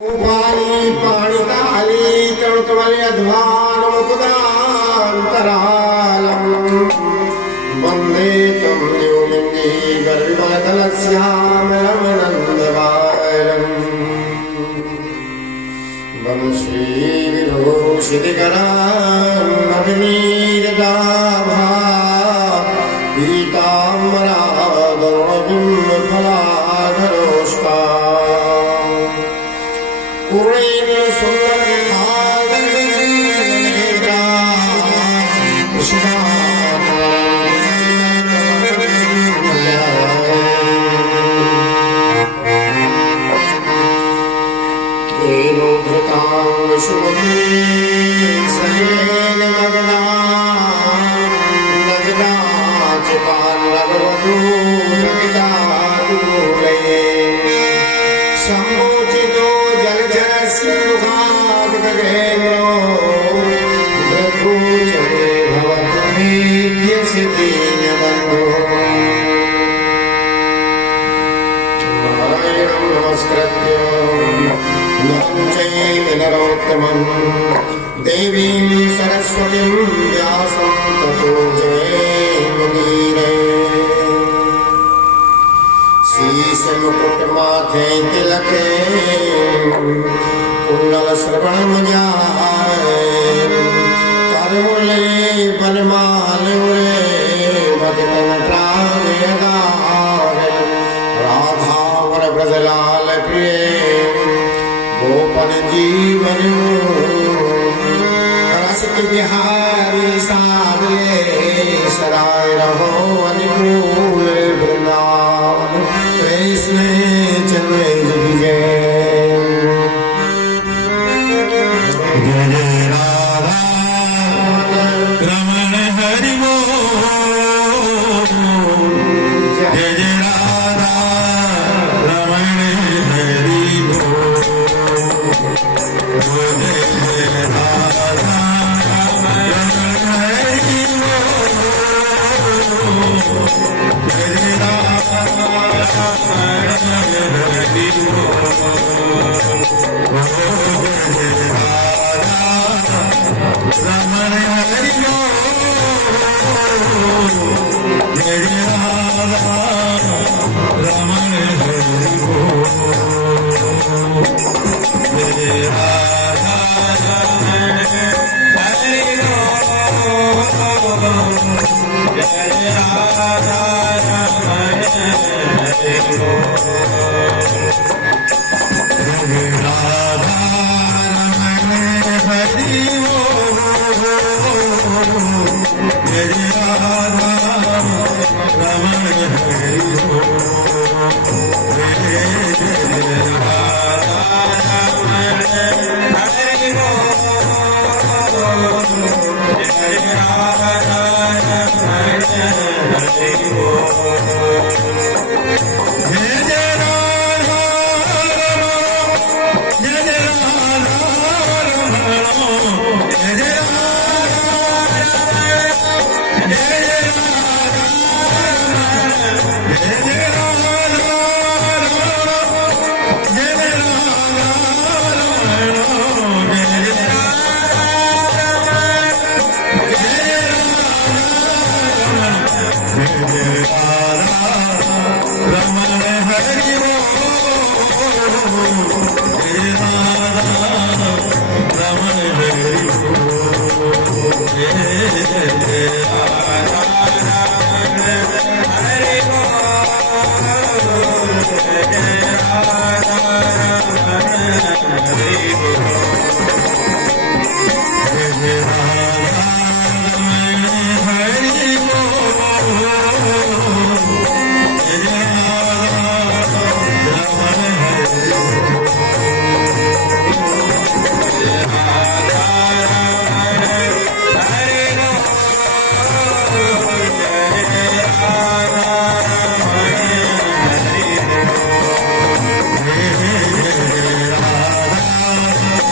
पाणी पाणिताली तणुतवल्यध्वानमुकुदान्तरालम् वन्दे तं योगिनी गर्विमलतलस्यामरमणन्दवारम् वंशीविभूषितकरान्नभिनीरदाभा पीताम्बरादरुणबिम्बफलाधरोष्टा पूर्णेन सुन्दरविहारनेत्रा येनो धृतां शुभे सलेन मगना नगना चिपाल्लवधू जगितादूरे सम्मोचितो जलजरसिंहादिगजेन्द्रो दधूचरे भवतु मेध्यस्य दीनबन्धो नारायणं नमस्कृत्य नरं चैव नरोत्तमं देवीं सरस्वतीं व्यासं ततो जयमुदीरये शीशमुकुटमाथे तिलके कुण्डलश्रवणमजाय करमुले वनमालुले मतितनप्राणयदार राधावर ब्रजलाल प्रिय गोपन जीवन रसिक बिहारी सावले सराय रहो अनुकूल वृंदावन कृष्ण चंद्र जय रमण हरि बोल जय जय राधा रमण हरि बोल जय जय राधा रमण हरि बोल जय जय राधा रमण हरि रमण हरि जय जय राधा रमण हरि जय जय राधा रमण हरि जय जय राधा रमण हरि जय राधा रमण हरि जय जय राधा रमण हरि जय जय राधा रमण हरि जय जय राधा रमण हरि जय जय राधा रमण जय जय राधा रमण जय जय रमण हरि रमण हरि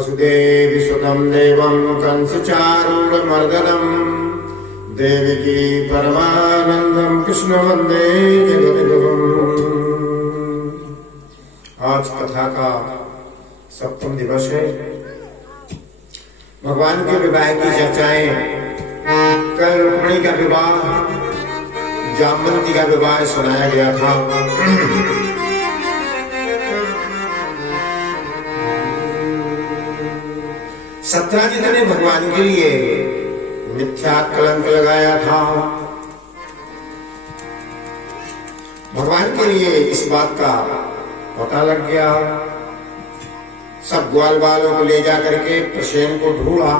वसुदेवसुतं देवं कंसचारूढमर्दनं देवकी परमानंदं कृष्ण वंदे जगद्गुरुम्। आज कथा का सप्तम दिवस है। भगवान के विवाह की चर्चाएं, कल रुक्मिणी का विवाह, जामवंती का विवाह सुनाया गया था। सत्राजित ने भगवान के लिए मिथ्या कलंक लगाया था। भगवान के लिए इस बात का पता लग गया। सब ग्वाल बालों को ले जाकर के प्रसेन को ढूंढा।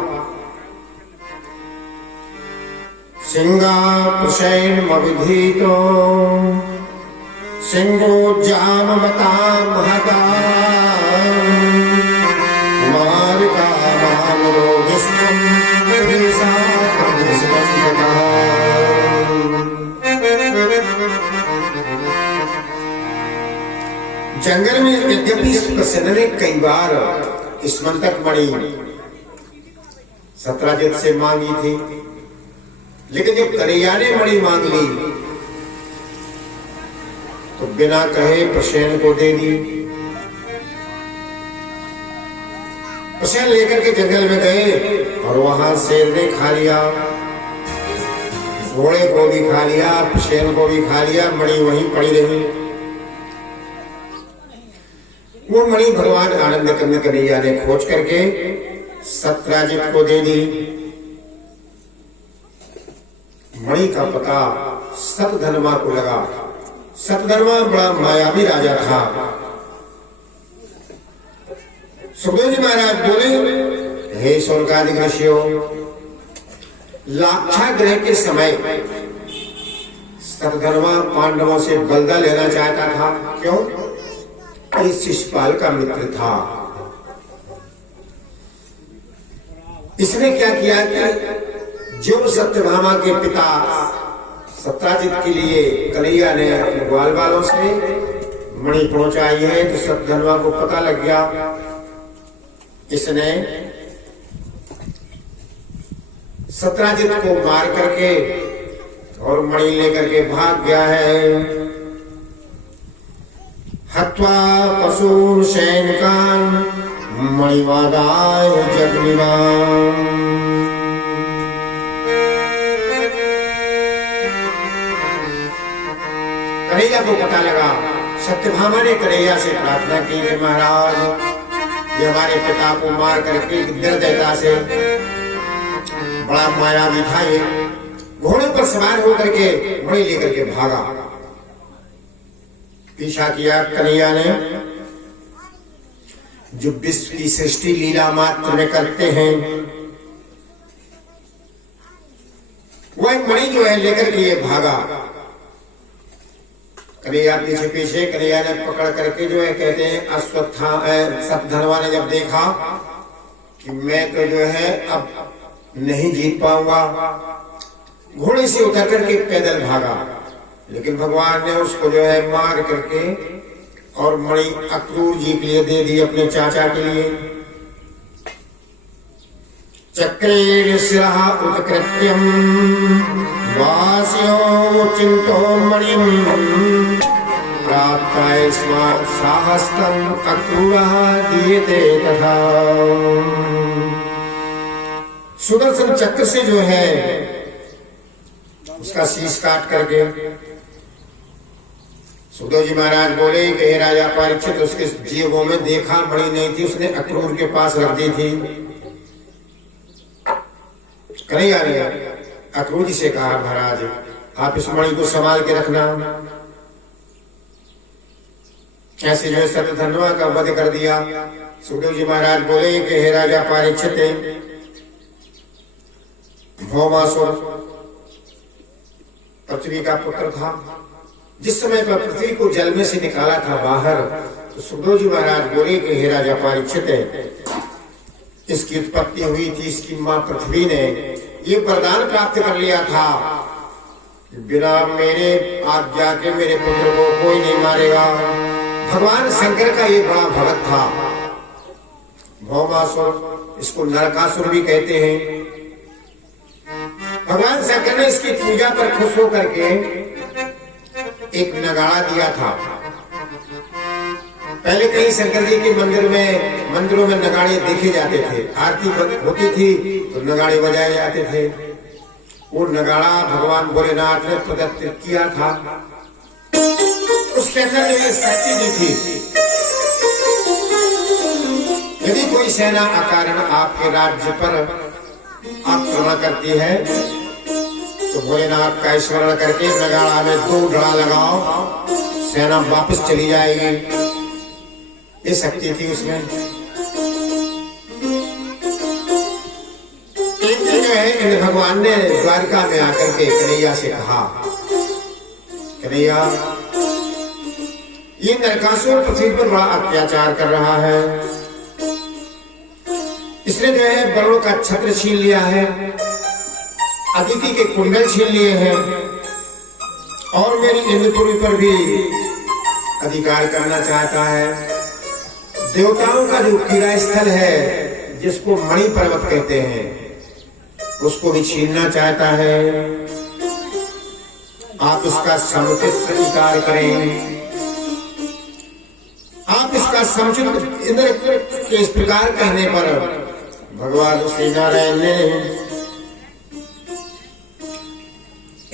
सिंगा प्रसेन मविधीतो सिंगो जामवता महता कुमारिका मान रोगिष्ठम त्रिसा प्रदेशवंशता। जंगल में यद्यपि प्रसेन ने कई बार स्मंतक मणि सत्राजित से मांगी थी, लेकिन जब कन्हैया ने मणि मांग ली तो बिना कहे प्रसेन को दे दी। प्रसेन लेकर के जंगल में गए और वहां शेर ने खा लिया, घोड़े को भी खा लिया, प्रसेन को भी खा लिया। मणि वहीं पड़ी रही। वो मणि भगवान आनंद कंद कन्हैया ने खोज करके सत्राजित को दे दी। मणि का पता सतधर्मा को लगा। सतधर्मा बड़ा मायावी राजा था। सुखदेव जी महाराज बोले, हे शौनकादिक ऋषियों, लाक्षागृह के समय सतधर्मा पांडवों से बलदा लेना चाहता था। क्यों? शिशुपाल का मित्र था। इसने क्या किया कि जो सत्यभामा के पिता सत्राजित के लिए कन्हैया ने अपने ग्वाल बालों से मणि पहुंचाई है, तो सत्यधर्मा को पता लग गया। इसने सत्राजित को मार करके और मणि लेकर के भाग गया है। हत्वा पशुर सैनिकान मणिवादाय जगनिवान। कन्हैया को पता लगा। सत्यभामा ने कन्हैया से प्रार्थना की कि महाराज, ये हमारे पिता को मार करके निर्दयता से, बड़ा मायावी था ये, घोड़े पर सवार होकर के मणि लेकर के भागा। पीछा किया कन्हैया ने। जो विश्व की सृष्टि लीला मात्र में करते हैं, वह मणि जो है लेकर के ये भागा। कन्हैया पीछे पीछे, कन्हैया ने पकड़ करके जो है कहते हैं अश्वत्था। सतधर्मा ने जब देखा कि मैं तो जो है अब नहीं जीत पाऊंगा, घोड़े से उतर करके पैदल भागा। लेकिन भगवान ने उसको जो है मार करके और मणि अक्रूर जी के लिए दे दी, अपने चाचा के लिए। चक्रेण शिरः उत्कृत्यम् वास्यो चिंतो मणिम् प्राप्ताय साहस्तम् अक्रूरः दीयते तथा। सुदर्शन चक्र से जो है उसका शीश काट करके सुखदेव जी महाराज बोले कि हे राजा परीक्षित, उसके जेबों में देखा मणि नहीं थी, उसने अक्रूर के पास रख दी थी। कन्हैया ने अक्रूर जी से कहा, महाराज आप इस मणि को संभाल के रखना। ऐसे जो है सत्यधर्मा का वध कर दिया। सुखदेव जी महाराज बोले कि हे राजा परीक्षित, भौमासुर पृथ्वी का पुत्र था। जिस समय पर पृथ्वी को जल में से निकाला था बाहर, तो सुखदेव जी महाराज बोले कि हे राजा परीक्षित, इसकी उत्पत्ति हुई थी, इसकी मां पृथ्वी ने ये वरदान प्राप्त कर लिया था, बिना मेरे आज्ञा के मेरे पुत्र को कोई नहीं मारेगा। भगवान शंकर का ये बड़ा भक्त था। भौमासुर, इसको नरकासुर भी कहते हैं। भगवान शंकर ने इसकी पूजा पर खुश होकर के एक नगाड़ा दिया था। पहले कहीं शंकर जी के मंदिरों में नगाड़े देखे जाते थे, आरती होती थी तो नगाड़े बजाए जाते थे। वो नगाड़ा भगवान भोलेनाथ ने प्रदत्त किया था। उसके अंदर एक शक्ति दी थी। यदि कोई सेना अकारण आपके राज्य पर आक्रमण करती है तो भोलेनाथ का स्मरण करके नगाड़ा में 2 डड़ा लगाओ, सेना वापस चली जाएगी। ये शक्ति थी उसमें। एक दिन जो है इंद्र भगवान ने द्वारिका में आकर के कन्हैया से कहा, कन्हैया, ये नरकासुर पृथ्वी पर बड़ा अत्याचार कर रहा है। इसने जो है बड़ों का छत्र छीन लिया है, अदिति के कुंडल छीन लिए हैं और मेरी इंद्रपुरी पर भी अधिकार करना चाहता है। देवताओं का जो क्रीड़ा स्थल है, जिसको मणि पर्वत कहते हैं, उसको भी छीनना चाहता है। आप इसका समुचित प्रतिकार करें। आप इसका समुचित इंद्र के इस प्रकार कहने पर भगवान श्री नारायण ने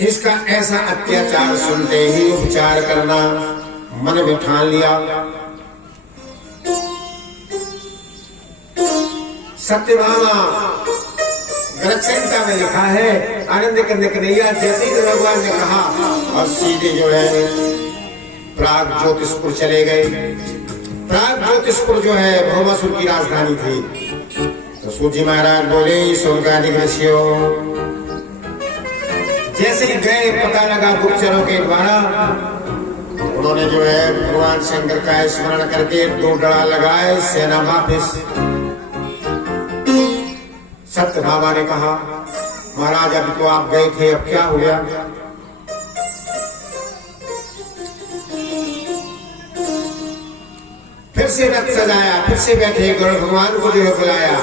इसका ऐसा अत्याचार सुनते ही उपचार करना मन में ठान लिया। सत्यभामा गलत संहिता में लिखा है, आनंद कंद कन्हैया जैसे ही भगवान ने कहा और सीधे जो है प्राग ज्योतिषपुर चले गए। प्राग ज्योतिषपुर जो है भौमासुर की राजधानी थी। तो सूजी महाराज बोले, स्वर्गाधिक ऋषियों, जैसे ही गए पता लगा गुप्तचरों के द्वारा, उन्होंने जो है भगवान शंकर का स्मरण करके 2 डड़ा लगाए, सेना वापिस। सत्यभामा ने कहा, महाराज अभी तो आप गए थे, अब क्या हो गया? फिर से रथ सजाया, फिर से बैठे, गरुड़ भगवान को जो है बुलाया।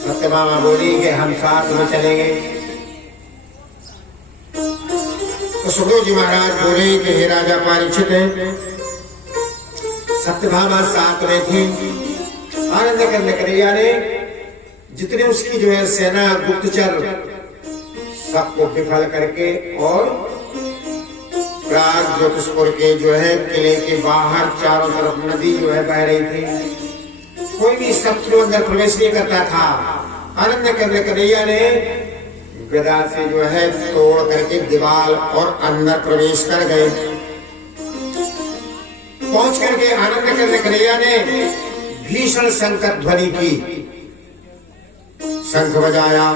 सत्यभामा बोली कि हम साथ में चलेंगे। तो सुखदेव जी महाराज बोले कि हे राजा परीक्षित, सत्यभामा साथ में थी। आनंद कंद कन्हैया ने जितने उसकी जो है सेना गुप्तचर सबको विफल करके और प्राग ज्योतिषपुर के जो है किले के बाहर चारों तरफ नदी जो है बह रही थी, कोई भी शत्रु अंदर प्रवेश नहीं करता था। आनंद कंद कन्हैया ने गदा से जो है तोड़ करके दीवार और अंदर प्रवेश कर गए। पहुंच करके आनंद कंद कन्हैया ने भीषण संकट ध्वनि की, शंख बजाया।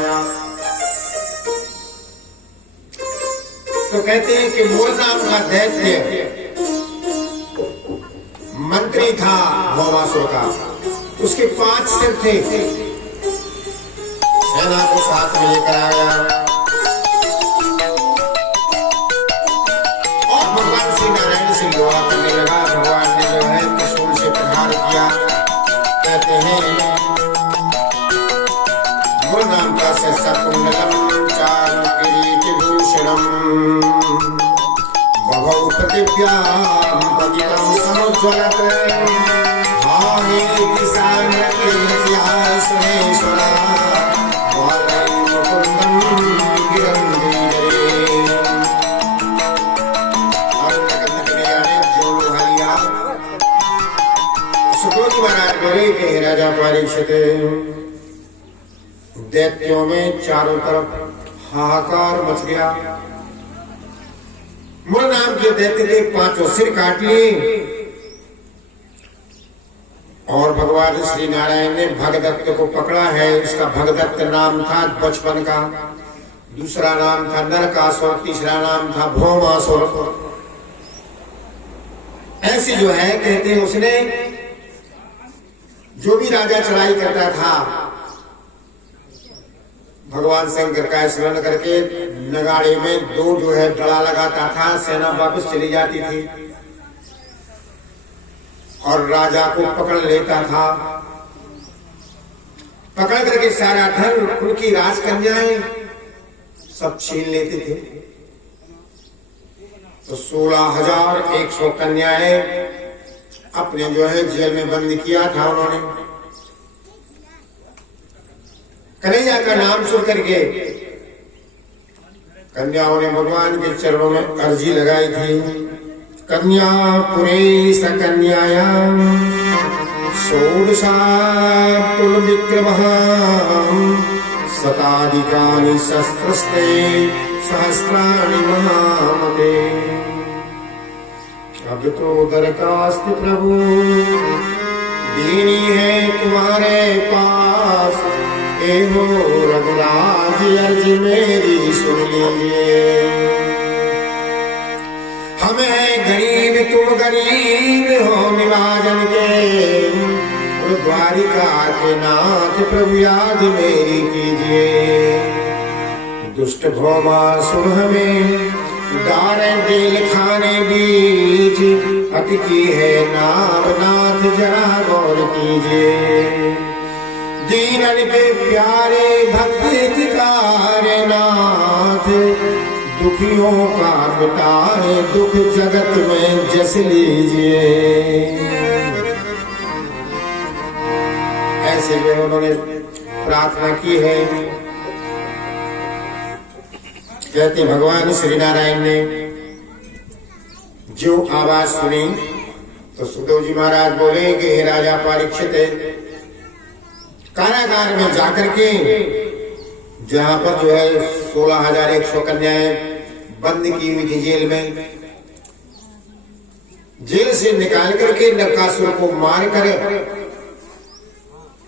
तो कहते हैं कि मूल नाम का दैत्य मंत्री था भौमासुर का, उसके 5 सिर थे। सेना को साथ में लेकर आया और भगवान श्री नारायण से दुआ करने लगा। भगवान ने जो है त्रिशूल से प्रहार किया। कहते हैं मूल नाम का कुंडलम चारु किरीटिभूषणम बभौ पृथिव्यां पतितं समुज्ज्वलत् भावे किसान्यतिहाय सुरेश्वरा वालं मुकुन्दं गिरंधीरे। आनंद कंद कन्हैया ने जो लोहा लिया, सुखदेव जी महाराज बोले कि राजा परीक्षित, दैत्यों में चारों तरफ हाहाकार मच गया। मूल नाम के दैत्य ने 5 सिर काट लिए और भगवान श्री नारायण ने भगदत्त को पकड़ा है। इसका भगदत्त नाम था बचपन का, दूसरा नाम था नरकासुर, तीसरा नाम था भौमासुर। ऐसी जो है कहते हैं उसने जो भी राजा चढ़ाई करता था भगवान शंकर का स्मरण करके नगाड़े में 2 जो है डड़ा लगाता था, सेना वापस चली जाती थी और राजा को पकड़ लेता था पकड़ करके सारा धन उनकी राजकन्याएं सब छीन लेते थे। तो 16,100 कन्याएं अपने जो है जेल में बंद किया था उन्होंने। कन्हैया का नाम सुन करके कन्याओं ने भगवान के चरणों में अर्जी लगाई थी। कन्या पुरे सकन्यायां षोडशातुल विक्रमः शताधिकानि शस्त्रस्ते सहस्राणि महामते। अब तो दरखास्त प्रभु दीनी है तुम्हारे पास, एहो रघुराज अर्जी मेरी सुन लीजिए। हम हैं गरीब तुम गरीब हो विभाजन के, द्वारिका के नाथ प्रभु याद मेरी कीजिए। दुष्ट भौमासुर हमें डारे दिल खाने बीच, अटकी है नाम नाथ जरा गौर कीजिए। दीनन के प्यारे भक्त हितकारे नाथ, दुखियों का मिटाए दुख जगत में जस लीजिए। ऐसे में उन्होंने प्रार्थना की है। कहते भगवान श्री नारायण ने जो आवाज सुनी तो सुखदेव जी महाराज बोले कि हे राजा परीक्षित, कारागार में जाकर के जहां पर जो है 16,100 कन्याएं बंद की हुई थी जेल में, जेल से निकाल करके नरकासुर को मार कर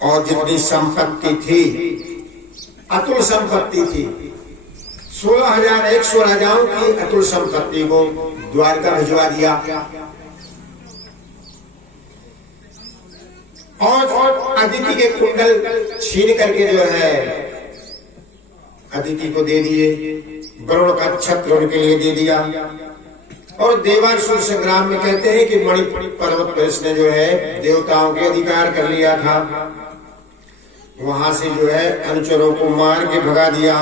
और जितनी संपत्ति थी, अतुल संपत्ति थी, 16,100 राजाओं की अतुल संपत्ति को द्वारका भिजवा दिया और अदिति के कुंडल छीन करके जो है अदिति को दे दिए, वरुण का छत्र उनके लिए दे दिया। और देवासुर संग्राम में कहते हैं कि मणिपुर पर्वत पर इसने जो है देवताओं के अधिकार कर लिया था, वहां से जो है अनुचरों को मार के भगा दिया।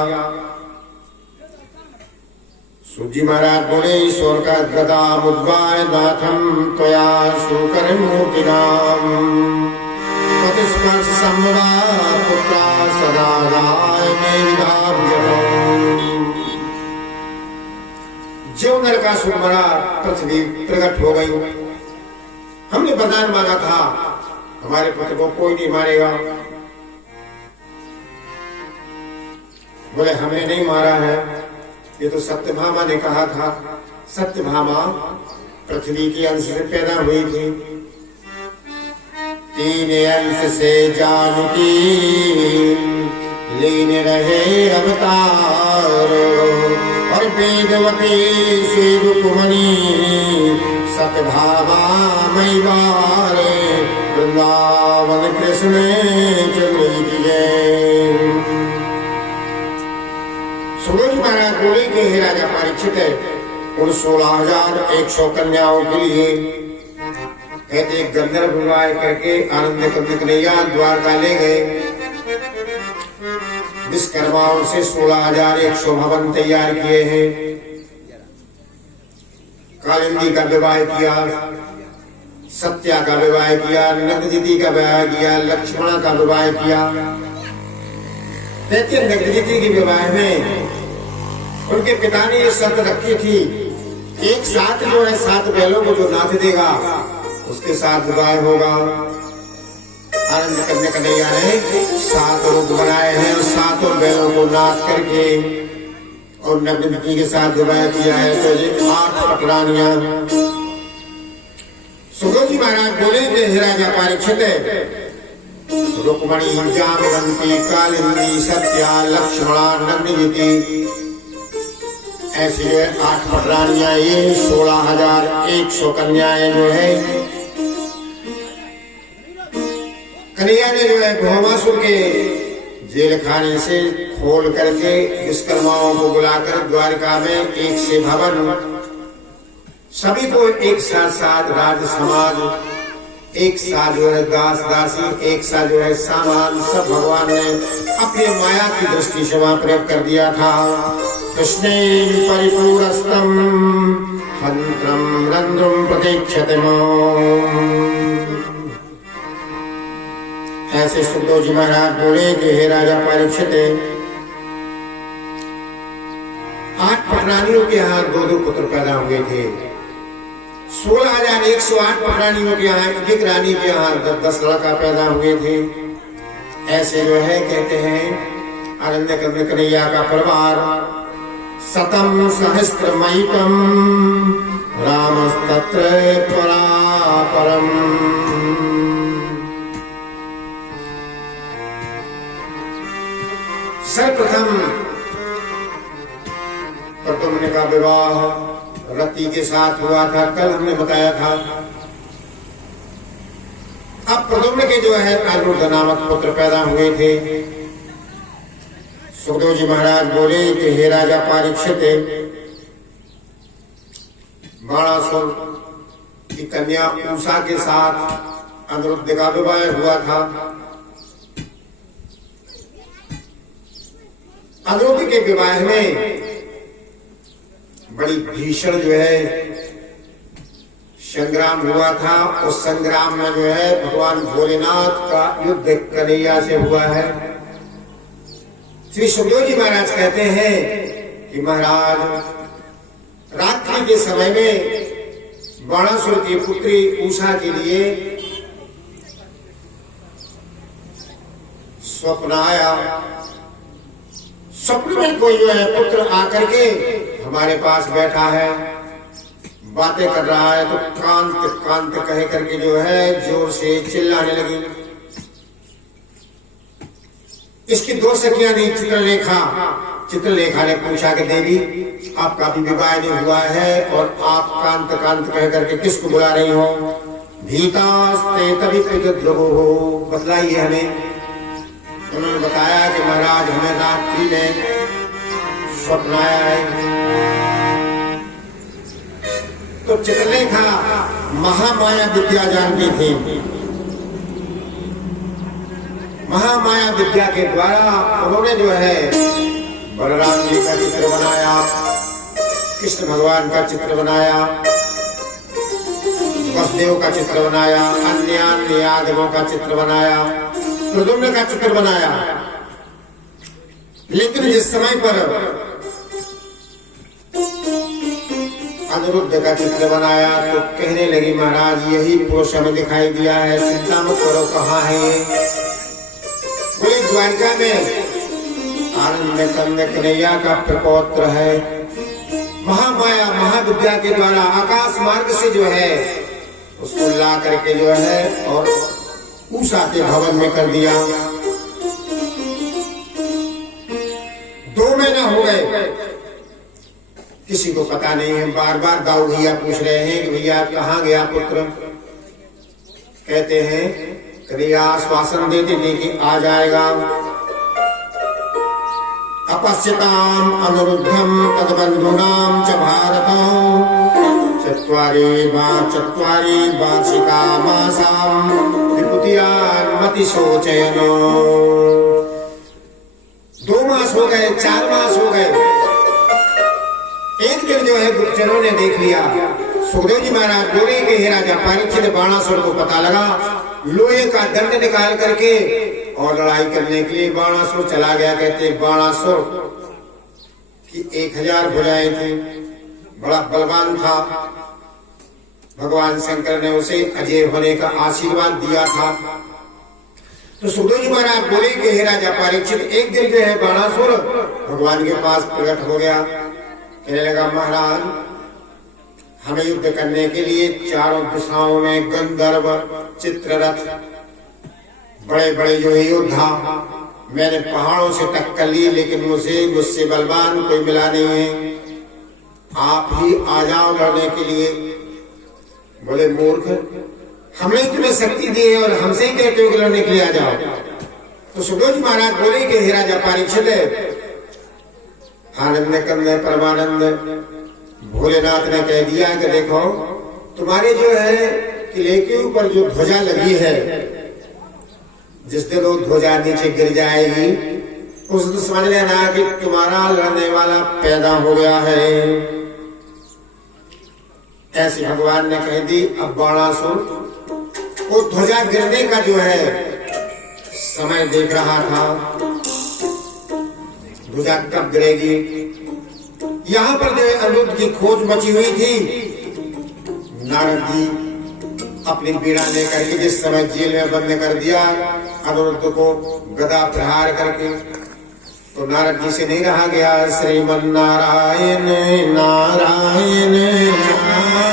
सूजी महाराज बोले ईश्वर का गदा मुद्बाय नाथम त्वया शोकर मूर्ति नाम, प्रतिस्पर्श संभवा पुत्रा सदा राय मेरी जो नरकासुर मरा, पृथ्वी प्रकट हो गई। हमने वरदान मांगा था हमारे पुत्र को कोई नहीं मारेगा, बोले हमने नहीं मारा है, ये तो सत्यभामा ने कहा था। सत्यभामा पृथ्वी के अंश से पैदा हुई थी, 3 अंश से जानकी लीन रहे अवतार, और वेदवती श्री रुक्मणी सत्यभामा मई बारे, वृंदावन कृष्ण चंद्र की जय। सुरेश महाराज बोले कि हे राजा परीक्षित, उन 16,100 कन्याओं के लिए कहते गंधर्व विवाह करके आनंद कन्हैया द्वारका ले गए। विश्वकर्माओं से 16,100 भवन तैयार किए हैं। कालिंदी का विवाह किया, सत्या का विवाह किया, नग्नजिति का विवाह किया, लक्ष्मणा का विवाह किया। कहते नग्नजिति के विवाह में उनके पिता ने ये शर्त रखी थी, एक साथ जो है 7 बैलों को जो नाथ देगा उसके साथ विवाह होगा। आनंद करने कन्हैया ने 7 रूप बनाए हैं और 7 बैलों को नाथ करके और नग्नजिति के साथ विवाह किया है। तो ये 8 पटरानियां। सुखदेव जी महाराज बोले कि हे राजा परीक्षित, रुक्मणी जामवंती कालिंदी सत्या लक्ष्मणा नग्नजिति, ऐसी 8 पटरानियां, ये 16,100 कन्याएं जो है कन्हैया ने जो है भौमासुर के जेल खाने से खोल करके विश्वकर्माओं को बुलाकर द्वारका में एक से भवन सभी को एक साथ साथ राज समाज एक साथ जो है दास दासी, एक साथ जो है सामान, सब भगवान ने अपनी माया की दृष्टि से वहां प्रयोग कर दिया था। कृष्णे परिपूरस्तम हंत्रम रंध्रम प्रतीक्षते ऐसे सुखदेव जी महाराज बोले कि हे राजा परीक्षित, 8 पटरानियों के यहाँ 2 पुत्र पैदा हुए थे। 16,108 पटरानियों के यहाँ, एक रानी के यहाँ 10 लड़का पैदा हुए थे। ऐसे जो है कहते हैं आनंद कन्हैया का परिवार शतम सहस्त्रमयितम रामस्तत्र परापरम। सर्वप्रथम प्रद्युम्न का विवाह रति के साथ हुआ था, कल हमने बताया था। अब प्रद्युम्न के जो है अनिरुद्ध नामक पुत्र पैदा हुए थे। सुखदेव जी महाराज बोले कि हे राजा परीक्षित, बाणासुर की कन्या उषा के साथ अनिरुद्ध का विवाह हुआ था। अनिरुद्ध के विवाह में बड़ी भीषण जो है संग्राम हुआ था। उस संग्राम में जो है भगवान भोलेनाथ का युद्ध कन्हैया से हुआ है। श्री सुखदेव जी महाराज कहते हैं कि महाराज रात्रि के समय में बाणासुर की पुत्री उषा के लिए स्वप्न आया। स्वप्न में कोई जो है पुत्र आकर के हमारे पास बैठा है, बातें कर रहा है, तो कांत कांत कह करके जो है जोर से चिल्लाने लगी। इसकी 2 सखियां थी, चित्रलेखा ने पूछा कि देवी आपका भी विवाह नहीं हुआ है और आप कांत कांत कह करके किसको बुला रही हो? भीतास्ते तभी द्रवो हो, बतलाइए हमें। उन्होंने बताया कि महाराज हमें रात्रि में स्वप्न आया है। तो चित्रलेखा महामाया विद्या जानती थी। महामाया विद्या के द्वारा उन्होंने जो है बलराम जी का चित्र बनाया, कृष्ण भगवान का चित्र बनाया, वसुदेव का चित्र बनाया, अन्य यादवों का चित्र बनाया, प्रद्युम्न का चित्र बनाया। लेकिन जिस समय पर अनिरुद्ध का चित्र बनाया तो कहने लगी महाराज यही पुरुष हमें दिखाई दिया है, चिंता मत करो, कहाँ है ये? बोले द्वारिका में आनंद कंद कन्हैया का प्रपौत्र है। महामाया महाविद्या के द्वारा आकाश मार्ग से जो है उसको ला करके जो है और उषा के भवन में कर दिया। 2 महीना हो गए, किसी को पता नहीं है। बार बार दाऊ भैया पूछ रहे हैं कि भैया कहाँ गया पुत्र? कहते हैं कन्हैया आश्वासन देते थे कि आ जाएगा। अपश्यताम अनुरुद्धम तद्बंधूनाम च भारत चत्वारि वार्षिका मासाम विपुतियान्मति शोचयन। 2 मास हो गए, 4 मास हो गए। एक दिन जो है गुप्तचरों ने देख लिया। सुखदेव जी महाराज बोले कि हे राजा परीक्षित, बाणासुर को पता लगा, लोहे का दंड निकाल करके और लड़ाई करने के लिए बाणासुर चला गया। कहते बाणासुर की 1000 भुजाएं थी, बड़ा बलवान था। भगवान शंकर ने उसे अजय होने का आशीर्वाद दिया था। तो सुखदेव जी महाराज बोले कि हे राजा परीक्षित, एक दिन जो है बाणासुर भगवान के पास प्रकट हो गया। कहने लगा महाराज हमें युद्ध करने के लिए चारों दिशाओं में गंधर्व, चित्ररथ, बड़े बड़े जो है योद्धा, मैंने पहाड़ों से टक्कर ली लेकिन मुझसे बलवान कोई मिला नहीं है। आप ही आ जाओ लड़ने के लिए। बोले मूर्ख, हमने तुम्हें शक्ति दी है और हमसे ही कहते हो कि लड़ने के लिए आ जाओ। तो सुखदेव जी महाराज बोले कि हे राजा परीक्षित, आनंद कंद परमानंद भोलेनाथ ने कह दिया कि देखो तुम्हारे जो है किले के ऊपर जो ध्वजा लगी है, जिस दिन वो ध्वजा नीचे गिर जाएगी उस दिन समझ लेना कि तुम्हारा लड़ने वाला पैदा हो गया है। ऐसी भगवान ने कह दी। अब बाणासुर वो ध्वजा गिरने का जो है समय देख रहा था, ध्वजा कब गिरेगी। यहां पर जो अनिरुद्ध की खोज मची हुई थी। नारद जी अपनी पीड़ा लेकर के जिस समय जेल में बंद कर दिया अनिरुद्ध को गदा प्रहार करके, तो नारद जी से नहीं रहा गया। श्रीमन नारायण नारायण नारायण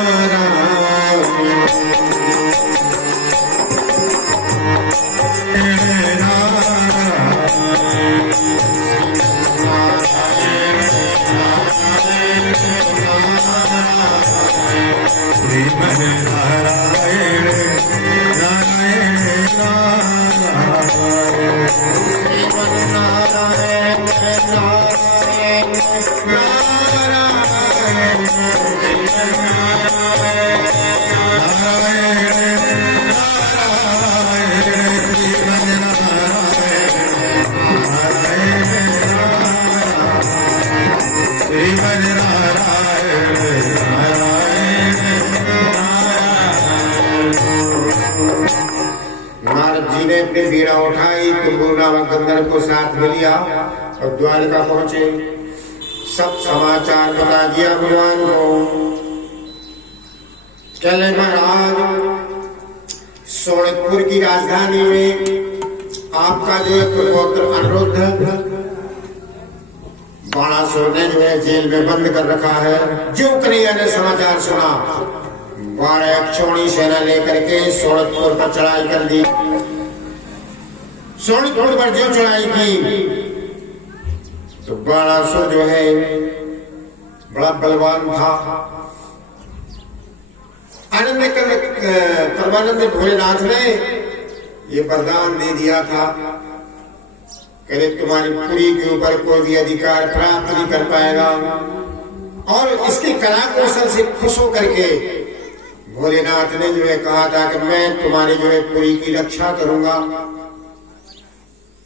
पीड़ा उठाई, तुंबुर नामक गंधर्व को साथ में लिया और द्वारका पहुंचे। सब समाचार बता दिया भगवान को। चले महाराज, सोनितपुर की राजधानी में आपका जो है पुत्र अनिरुद्ध बाणासुर ने जो है जेल में बंद कर रखा है। जो कन्हैया ने समाचार सुना, 12 अक्षौणी सेना लेकर के सोनितपुर पर चढ़ाई कर दी। सोनितपुर पर जो चढ़ाई की तो बाणासुर जो है बड़ा बलवान था। परमानंद भोलेनाथ ने ये वरदान दे दिया था, कहते तुम्हारी पुरी के ऊपर कोई भी अधिकार प्राप्त नहीं कर पाएगा। और इसकी कला कौशल से खुश होकर के भोलेनाथ ने जो है कहा था कि मैं तुम्हारी जो है पुरी की रक्षा करूंगा।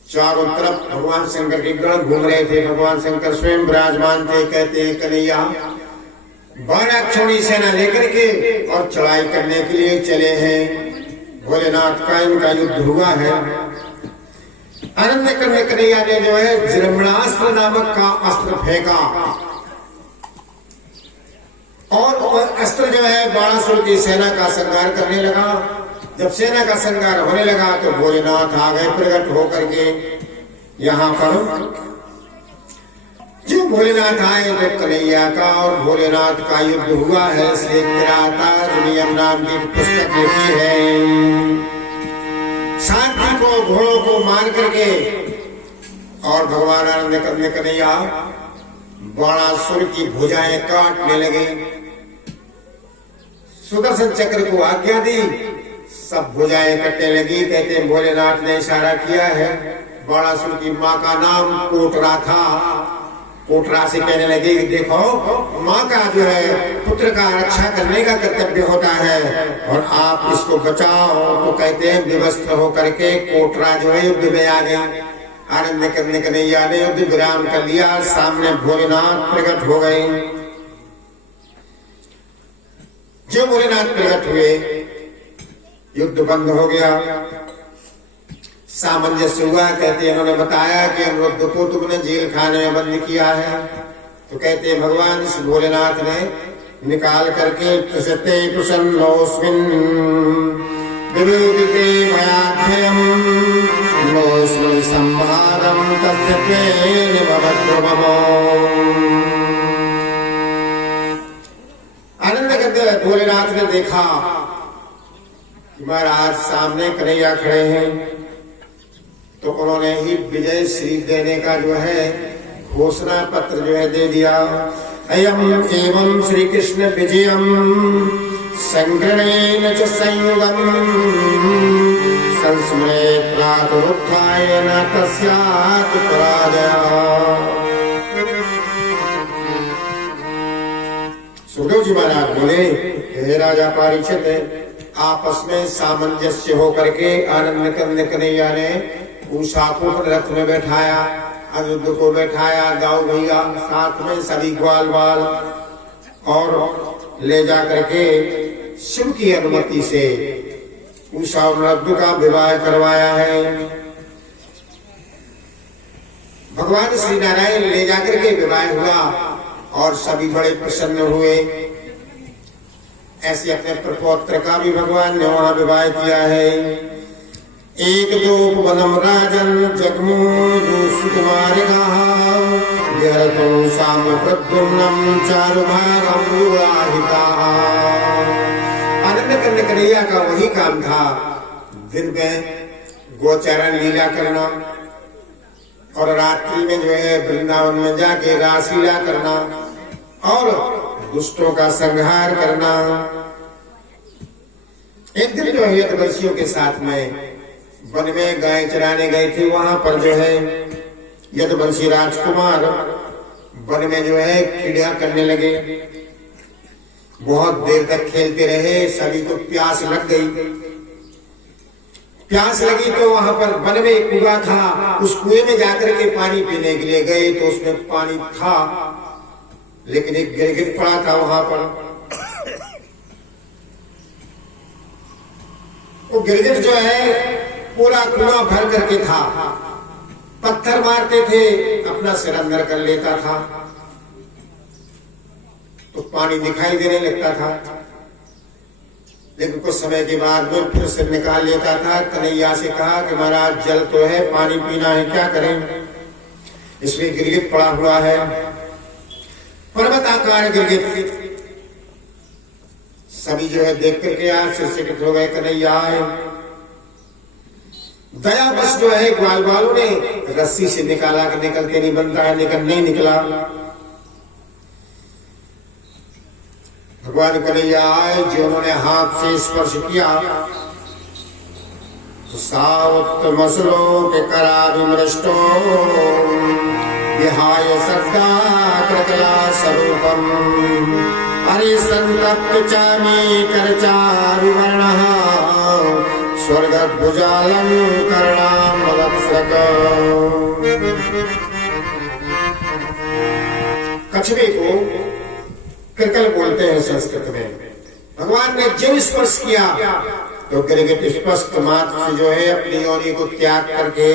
चारों तरफ भगवान शंकर के गण घूम रहे थे, भगवान शंकर स्वयं विराजमान थे। कहते हैं कन्हैया 12 अक्षौणी सेना लेकर के और चढ़ाई करने के लिए चले हैं। भोलेनाथ का इनका युद्ध हुआ है। आनंद करने कन्हैया ने जो है जृंभणास्त्र नामक का अस्त्र फेंका और अस्त्र जो है बाणासुर की सेना का संहार करने लगा। जब सेना का संहार होने लगा तो भोलेनाथ आ गए प्रकट होकर के यहाँ पर। जो भोलेनाथ आए तो कन्हैया का और भोलेनाथ का युद्ध हुआ है। इसलिए किराता नियम नाम की पुस्तक लिखी है। सारथी को घोड़ों को मार करके और भगवान आनंद करने कन्हैया बाणासुर की भुजाएं काटने लगे। सुदर्शन चक्र को आज्ञा दी, सब भुजाएं कटने लगी। कहते हैं भोलेनाथ ने इशारा किया है। बाणासुर की माँ का नाम कोटरा था। कोटरा से कहने लगे कि देखो माँ का जो है पुत्र का रक्षा करने का कर्तव्य होता है और आप इसको बचाओ। तो कहते हैं विवस्त्र होकर के कोटरा जो है युद्ध में आ गया। आनंद करने कन्हैया ने युद्ध विराम कर लिया। सामने भोलेनाथ प्रकट हो गए। जो भोलेनाथ प्रकट हुए युद्ध बंद हो गया, सामंजस्य हुआ। कहते हैं इन्होंने बताया कि अनिरुद्ध को तुमने जेल खाने में बंद किया है। तो कहते हैं भगवान इस भोलेनाथ ने निकाल करके तुषते प्रसन्नोस्मिन् विभूतिते मयाभ्ययम् नोस्मिन् संभारम् तस्य त्वेन भवद्भवमो। आनंद करते भोलेनाथ ने देखा महाराज सामने कन्हैया खड़े हैं, तो उन्होंने ही विजय श्री देने का जो है घोषणा पत्र जो है दे दिया। अयम एवं श्री कृष्ण विजयम संग्रणेन च संयुगम संस्मरेत् प्रातरुत्थाय न तस्यात् पराजयः। सुखदेव जी महाराज बोले, हे राजा परीक्षित, आपस में सामंजस्य होकर के आनंद करने कन्हैया ने उषा को रथ में बैठाया, अनिरुद्ध को बैठाया, दाऊ भैया साथ में सभी ग्वाल बाल, और ले जा करके शिव की अनुमति से उषा और अनिरुद्ध का विवाह करवाया है। भगवान श्री नारायण ले जाकर के विवाह हुआ और सभी बड़े प्रसन्न हुए। ऐसे अपने प्रपौत्र का भी भगवान ने वहां विवाह किया है। एक दो वनम राजन जगमोदु सुकुमारिका विहरतो साम्य प्रद्युम्नम चारुभागम विवाहिता। आनंद कंद कन्हैया का वही काम था, दिन में गोचरण लीला करना और रात्रि में जो है वृंदावन में जाके रासलीला करना और दुष्टों का संहार करना। एक दिन जो है यदुवंशियों के साथ में वन में गाय चराने गए थे। वहां पर जो है यदुवंशी राजकुमार वन में जो है क्रीड़ा करने लगे। बहुत देर तक खेलते रहे, सभी को प्यास लग गई। प्यास लगी तो वहां पर वन में एक कुआं था, उस कुएं में जाकर के पानी पीने के लिए गए तो उसमें पानी था, लेकिन एक गिरगिट पड़ा था वहां पर। वो गिरगिट जो है पूरा कुआं भर करके था, पत्थर मारते थे, अपना सिर अंदर कर लेता था तो पानी दिखाई देने लगता था। लेकिन कुछ समय के बाद में फिर सिर निकाल लेता था। कन्हैया से कहा कि महाराज जल तो है, पानी पीना है, क्या करें? इसमें गिरगिट पड़ा हुआ है, पर्वताकार गिरगिट। सभी जो है देख करके आश्चर्यचकित हो गए। कन्हैया आए, दया बस जो है ग्वाल बालों ने रस्सी से निकाला कि निकलते नहीं बनता है, निकल नहीं निकला। भगवान कन्हैया आए, जो उन्होंने हाथ से स्पर्श किया तो सावत मसलो के करा विमृष्टो विहाय सद्दा कृतला स्वरूपम हरि संतप्त चामी करचारु वर्णः स्वर्ग भुजालम कर्णाम वत्सक। कछुए को कृकल बोलते हैं संस्कृत में। भगवान ने जब स्पर्श किया तो गिरगिट स्पष्ट मात्र से जो है अपनी योनि को त्याग करके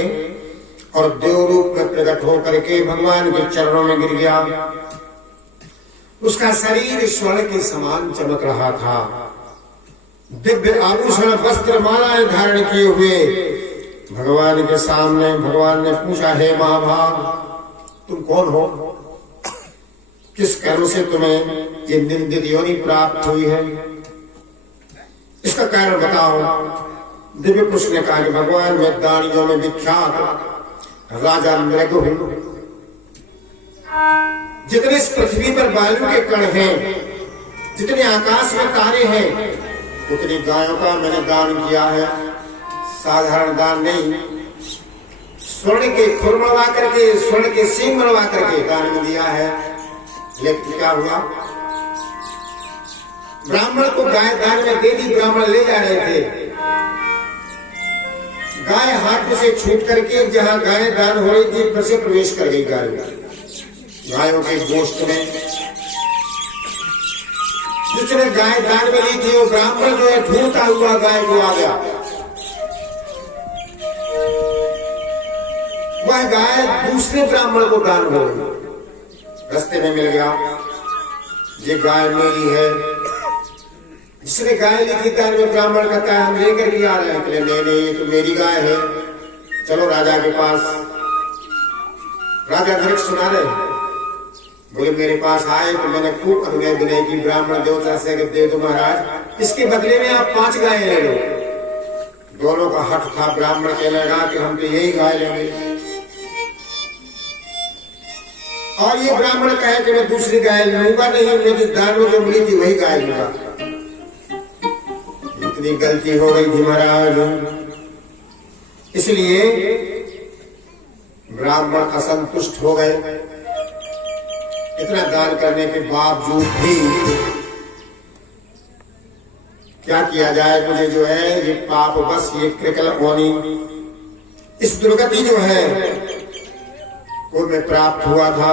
और देव रूप में प्रकट होकर के भगवान के चरणों में गिर गया। उसका शरीर स्वर्ण के समान चमक रहा था। दिव्य आभूषण वस्त्र मालाएं धारण किए हुए भगवान के सामने भगवान ने पूछा, हे महाभाग, तुम कौन हो? किस कर्म से तुम्हें ये निंदित योनि प्राप्त हुई है? इसका कारण बताओ। दिव्य पुरुष ने कहा कि भगवान मैं दानियों में विख्यात राजा मृग हूं। जितने इस पृथ्वी पर बालू के कण हैं, जितने आकाश में तारे हैं, उतनी गायों का मैंने दान किया है। साधारण दान नहीं, स्वर्ण के खुर मरवा करके, स्वर्ण के सींग मरवा करके दान में दिया है। लेकिन क्या हुआ? ब्राह्मण को गाय दान में दे दी, ब्राह्मण ले जा रहे थे। गाय हाथ से छूट करके जहां गाय दान हो रही थी फिर से प्रवेश कर गई गाय गायों के गोश्त में। जिसने गाय दान में ली थी वो ब्राह्मण जो है ढूंढता हुआ गाय को आ गया। वह गाय दूसरे ब्राह्मण को दान हो गई, रास्ते में मिल गया। ये गाय मेरी है। जिसने गाय ली थी दान में ब्राह्मण कहता है हम लेकर के आ रहे हैं। नहीं, ये तो मेरी गाय है, चलो राजा के पास। राजा धनिक सुना रहे, बोले मेरे पास आए तो मैंने खूब अनुनय विनय की ब्राह्मण देवता से दे दो महाराज, इसके बदले में आप 5 गायें ले लो। दोनों का हट था। ब्राह्मण कहने लगा कि हम तो यही गाय लेंगे, और ये ब्राह्मण कहे कि मैं दूसरी गाय लूंगा नहीं, मैं जिस दान में जो मिली थी वही गाय लूंगा। इतनी गलती हो गई थी महाराज, इसलिए ब्राह्मण असंतुष्ट हो गए। इतना दान करने के बावजूद भी क्या किया जाए, मुझे जो है ये पाप बस ये कृकल होनी इस दुर्गति जो है वो मैं प्राप्त हुआ था।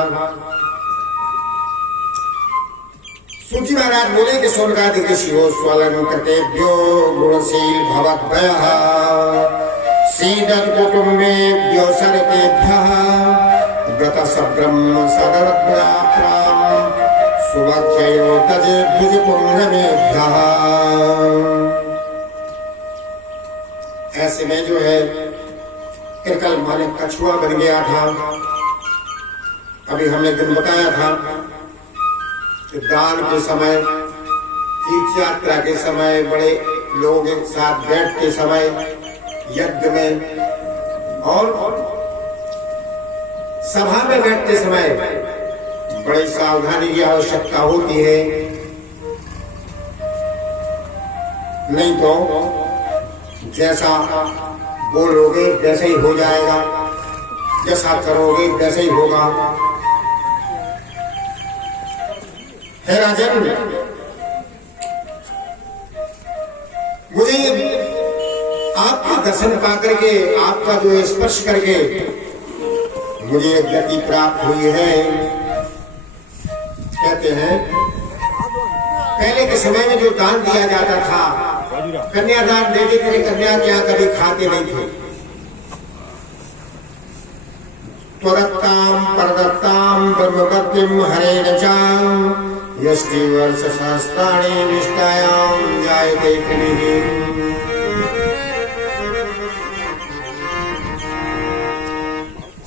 सूची महाराज बोले कि स्वर्गादि ऋषियों स्वलन कृतेभ्यो गुणशील भवद्भयः सीदन कुटुम्बेभ्यो सर्वेभ्यः व्रत सब्रह्म सदरत्नाप्राम सुभक्षयो तजे भुज पुण्यमेभ्यः। ऐसे में जो है कृकल माने कछुआ बन गया था। अभी हमने दिन बताया था कि दान के समय, तीर्थ यात्रा के समय, बड़े लोग एक साथ बैठ के समय, यज्ञ में और सभा में बैठते समय बड़ी सावधानी की आवश्यकता होती है, नहीं तो जैसा बोलोगे वैसे ही हो जाएगा, जैसा करोगे वैसे ही होगा। हे राजन, मुझे आपके दर्शन पा करके, आपका जो स्पर्श करके मुझे गति प्राप्त हुई है। कहते हैं पहले के समय में जो दान दिया जाता था, कन्यादान देते थे, कन्या क्या कभी खाते नहीं थे। त्वदत्ताम परदत्ताम ब्रह्मपत्निम हरेण च यष्टि वर्ष सहस्राणि निष्ठायां जायते कनिः।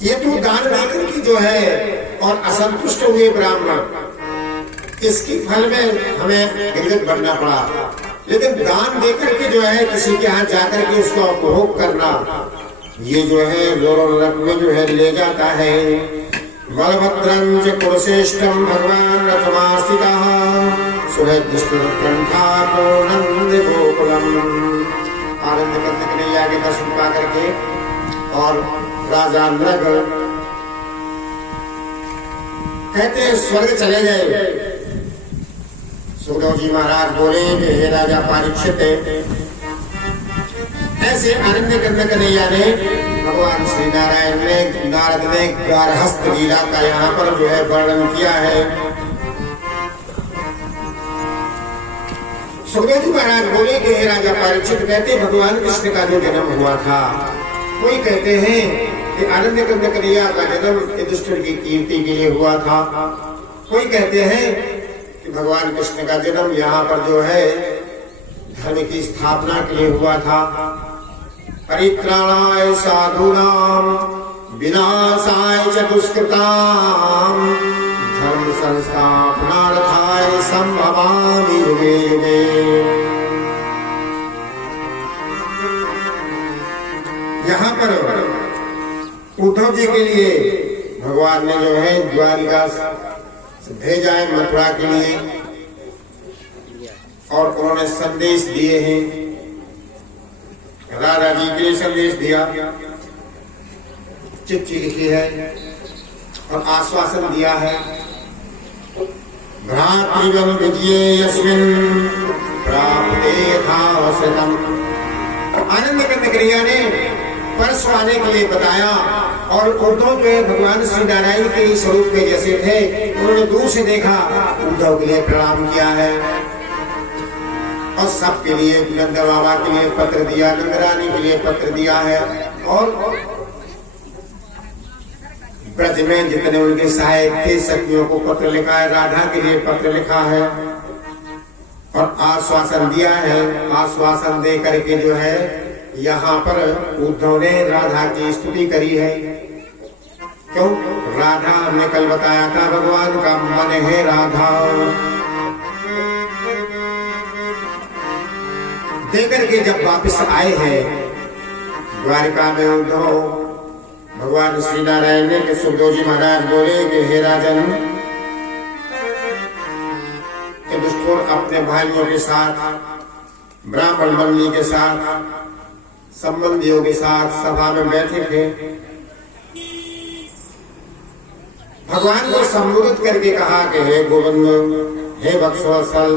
ये तो दान देकर की जो है और असंतुष्ट हुए ब्राह्मण, इसकी फल में हमें गिरगिट बनना पड़ा। लेकिन दान देकर के जो है किसी के यहाँ जाकर के उसको उपभोग करना, ये जो है लोक में जो है ले जाता है। बलभद्रं च कुरुश्रेष्ठं भगवान रथमास्थितः सुहृदुष्टकंठा नंद गोकुलम। आनंद कंद कन्हैया के दर्शन पा करके और राजा नृग कहते स्वर्ग चले गए। सुखदेव जी महाराज बोले कि हे राजा परीक्षित, ऐसे आनंद कंद कन्हैया ने भगवान श्री नारायण ने नारद ने गारहस्थ लीला का यहाँ पर जो है वर्णन किया है। सुखदेव जी महाराज बोले कि हे राजा परीक्षित, कहते भगवान कृष्ण का जो जन्म हुआ था, कोई कहते हैं कि आनंद कंद कन्हैया का जन्म युधिष्ठिर की कीर्ति के लिए हुआ था। कोई कहते हैं कि भगवान कृष्ण का जन्म यहाँ पर जो है धर्म की स्थापना के लिए हुआ था। परित्राणाय साधूनां विनाशाय च दुष्कृतां धर्म संस्थापनार्थाय संभवामि युगे युगे। यहाँ पर उद्धव जी के लिए भगवान ने जो है द्वारिका भेजा है, मथुरा के लिए, और उन्होंने संदेश दिए हैं। राधा जी के लिए संदेश दिया, चिट्ठी लिखी है और आश्वासन दिया है। भ्रातृवं विजये यस्मिन् प्राप्ते यथावसरम्। आनंद कंद कन्हैया ने परसों आने के लिए बताया, और उद्धव जो है भगवान श्री नारायण के स्वरूप के जैसे थे, उन्होंने दूर से देखा, उद्धव के लिए प्रणाम किया है और सबके लिए, नंद बाबा के लिए पत्र दिया, नंदरानी के लिए पत्र दिया है, और ब्रज में जितने उनके सहायक थे सखियों को पत्र लिखा है, राधा के लिए पत्र लिखा है और आश्वासन दिया है। आश्वासन दे करके जो है यहाँ पर उद्धव ने राधा की स्तुति करी है। क्यों? राधा हमने कल बताया था भगवान का मन है राधा। देकर के जब वापस आए हैं द्वारिका में उद्धव, भगवान श्री नारायण ने सुखदेव जी महाराज बोले कि हे राजन, युधिष्ठिर अपने भाइयों के साथ, ब्राह्मण मंडली के साथ, संबंधियों के साथ सभा में बैठे थे। भगवान को संबोधित करके कहा कि हे गोविंद, हे वत्सवत्सल,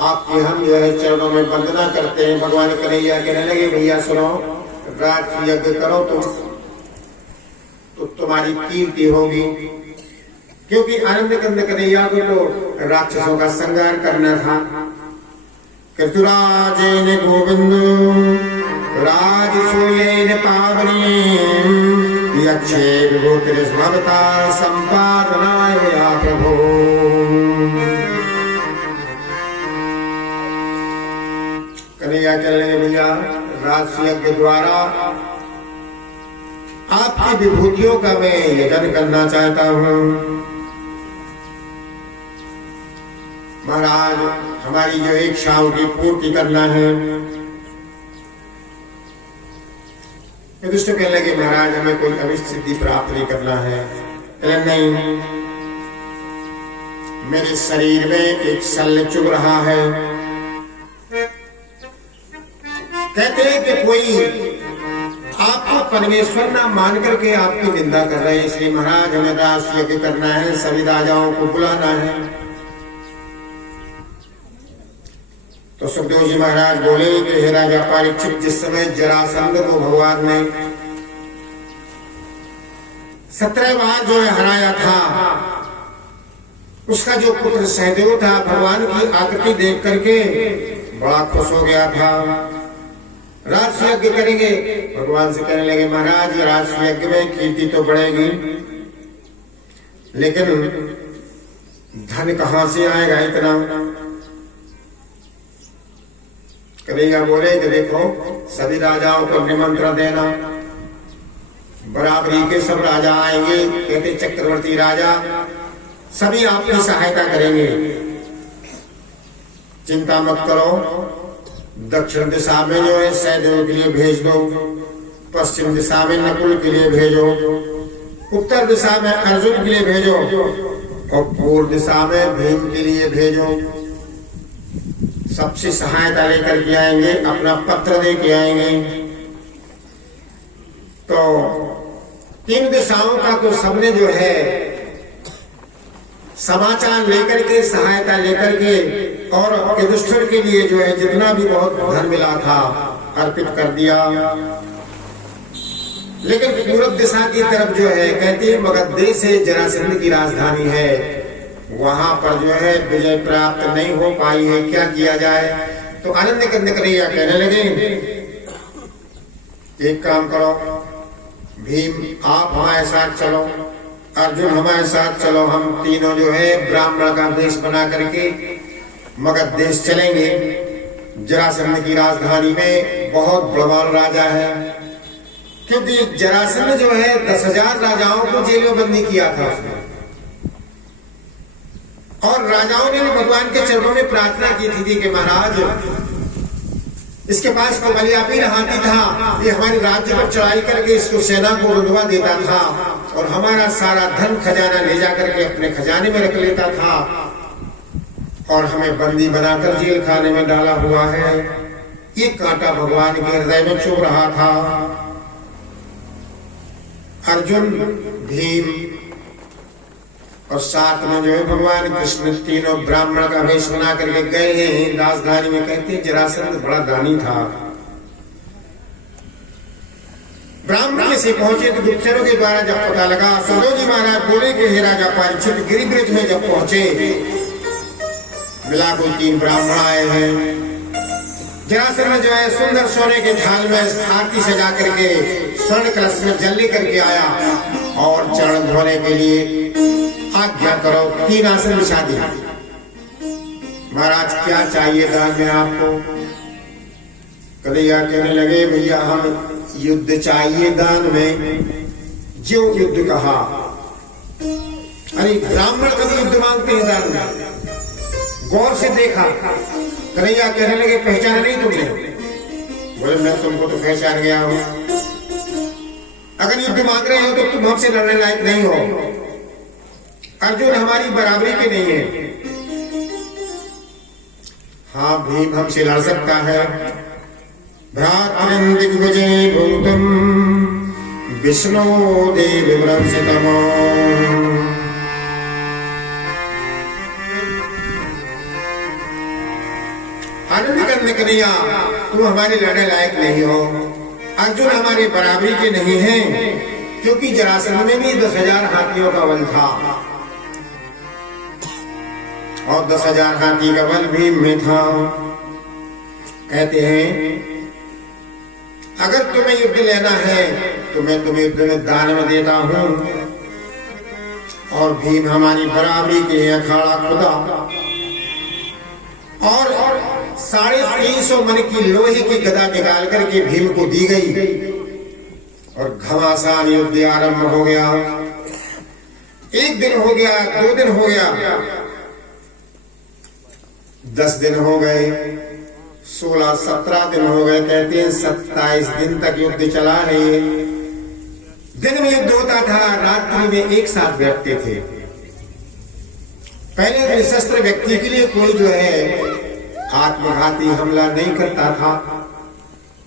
आपकी हम जो है चरणों में वंदना करते हैं। भगवान कन्हैया कहने लगे भैया सुनो, राज यज्ञ करो तुम तो तुम्हारी कीर्ति होगी, क्योंकि आनंद कंद कन्हैया को तो राक्षसों का संहार करना था। कृतुराजेन गोविंद राजसूयेन पावनी यक्षे विभूतिर्भवता संपादनाय प्रभो। कन्हैया कह रहे भैया राजयज्ञ द्वारा आपकी विभूतियों का मैं यजन करना चाहता हूं। महाराज हमारी जो इच्छाओं की पूर्ति करना है। युधिष्ठिर कहने लगे महाराज हमें कोई अभिष्ट सिद्धि प्राप्त नहीं करना है। नहीं, मेरे शरीर में एक शल्य चुभ रहा है। कहते हैं कि कोई आपको परमेश्वर ना मान करके आपकी निंदा कर रहे हैं, इसलिए महाराज हमें राज यज्ञ करना है, सभी राजाओं को बुलाना है। तो सुखदेव जी महाराज बोले कि हे राजा परीक्षित, जिस समय जरासंध को भगवान ने 17 बार जो है हराया था, उसका जो पुत्र सहदेव था भगवान की आकृति देख करके बड़ा खुश हो गया था। राज यज्ञ करेंगे, भगवान से कहने लगे महाराज राज यज्ञ में कीर्ति तो बढ़ेगी, लेकिन धन कहां से आएगा इतना। कन्हैया बोले कि देखो सभी राजाओं को निमंत्रण देना, बराबरी के सब राजा आएंगे। कहते चक्रवर्ती राजा सभी आपकी सहायता करेंगे, चिंता मत करो। दक्षिण दिशा में जो है सहदेव के लिए भेज दो, पश्चिम दिशा में नकुल के लिए भेजो, उत्तर दिशा में अर्जुन के लिए भेजो और पूर्व दिशा में भीम के लिए भेजो। सबसे सहायता लेकर के आएंगे, अपना पत्र दे के आएंगे। तो 3 दिशाओं का तो सबने जो है समाचार लेकर के, सहायता लेकर के और युधिष्ठिर के लिए जो है जितना भी बहुत धन मिला था अर्पित कर दिया। लेकिन पूर्व दिशा की तरफ जो है कहते हैं मगध देश है, जरासंध की राजधानी है, वहां पर जो है विजय प्राप्त नहीं हो पाई है, क्या किया जाए। तो आनंद कंद कन्हैया कहने लगे एक काम करो, भीम आप हमारे साथ चलो, अर्जुन हमारे साथ चलो, हम तीनों जो है ब्राह्मण का वेश बना करके मगध देश चलेंगे। जरासंध की राजधानी में बहुत बलवान राजा है, क्योंकि जरासंध जो है 10,000 राजाओं को जेल में बंदी किया था उसने। और राजाओं ने भी भगवान के चरणों में प्रार्थना की थी कि महाराज इसके पास तो बलियापीर हाथी था, ये हमारे राज्य पर चढ़ाई करके इसको सेना को रुंधवा देता था और हमारा सारा धन खजाना ले जा करके अपने खजाने में रख लेता था और हमें बंदी बनाकर जेल खाने में डाला हुआ है। ये कांटा भगवान के हृदय में चुभ रहा था। अर्जुन, भीम और साथ में जो है भगवान कृष्ण तीनों ब्राह्मण का वेश बना करके गए हैं राजधानी में। कहते हैं जरासंध बड़ा दानी था। ब्राह्मण से पहुंचे तो गुप्तचरों के द्वारा जब पता लगा, सुखदेव जी महाराज बोले कि हे राजा परीक्षित, गिरिब्रज में जब पहुंचे मिला कोई 3 ब्राह्मण आए हैं। जरासंध जो है सुंदर सोने के थाल में आरती सजा करके स्वर्ण कलश में जल लेकर के आया और चरण धोने के लिए आज्ञा करो। 3 आसन बिछा दिया। महाराज क्या चाहिए दान में आपको? कन्हैया कहने लगे भैया हम युद्ध चाहिए दान में। जो युद्ध कहा, अरे ब्राह्मण कभी युद्ध मांगते हैं दान में? गौर से देखा। कन्हैया कहने लगे पहचाना नहीं तुमने? बोले मैं तुमको तो पहचान गया हूं। अगर युद्ध मांग रहे हो तो तुम हमसे लड़ने लायक नहीं हो। अर्जुन हमारी बराबरी के नहीं है। हाँ भीम हमसे लड़ सकता है। भ्रातृन् दिग्विजय भूतम् विष्णु देव वंशितम्। कन्हैया तुम हमारे लड़ने लायक नहीं हो, अर्जुन हमारे बराबरी के नहीं हैं, क्योंकि जरासंध में भी 10,000 हाथियों का बल था और 10,000 हाथी का बल भीम में था। कहते हैं अगर तुम्हें युद्ध लेना है तो मैं तुम्हें युद्ध में दान में देता हूं। और भीम हमारी बराबरी के अखाड़ा खुदा और 350 मन की लोहे की गदा निकाल करके भीम को दी गई और घमासान युद्ध आरंभ हो गया। 1 दिन हो गया, 2 दिन हो गया, 10 दिन हो गए, 16-17 दिन हो गए। कहते हैं 27 दिन तक युद्ध चला है। दिन में युद्ध होता था, रात्रि में एक साथ बैठते थे। पहले निशस्त्र व्यक्ति के लिए कोई जो है आत्मघाती हमला नहीं करता था।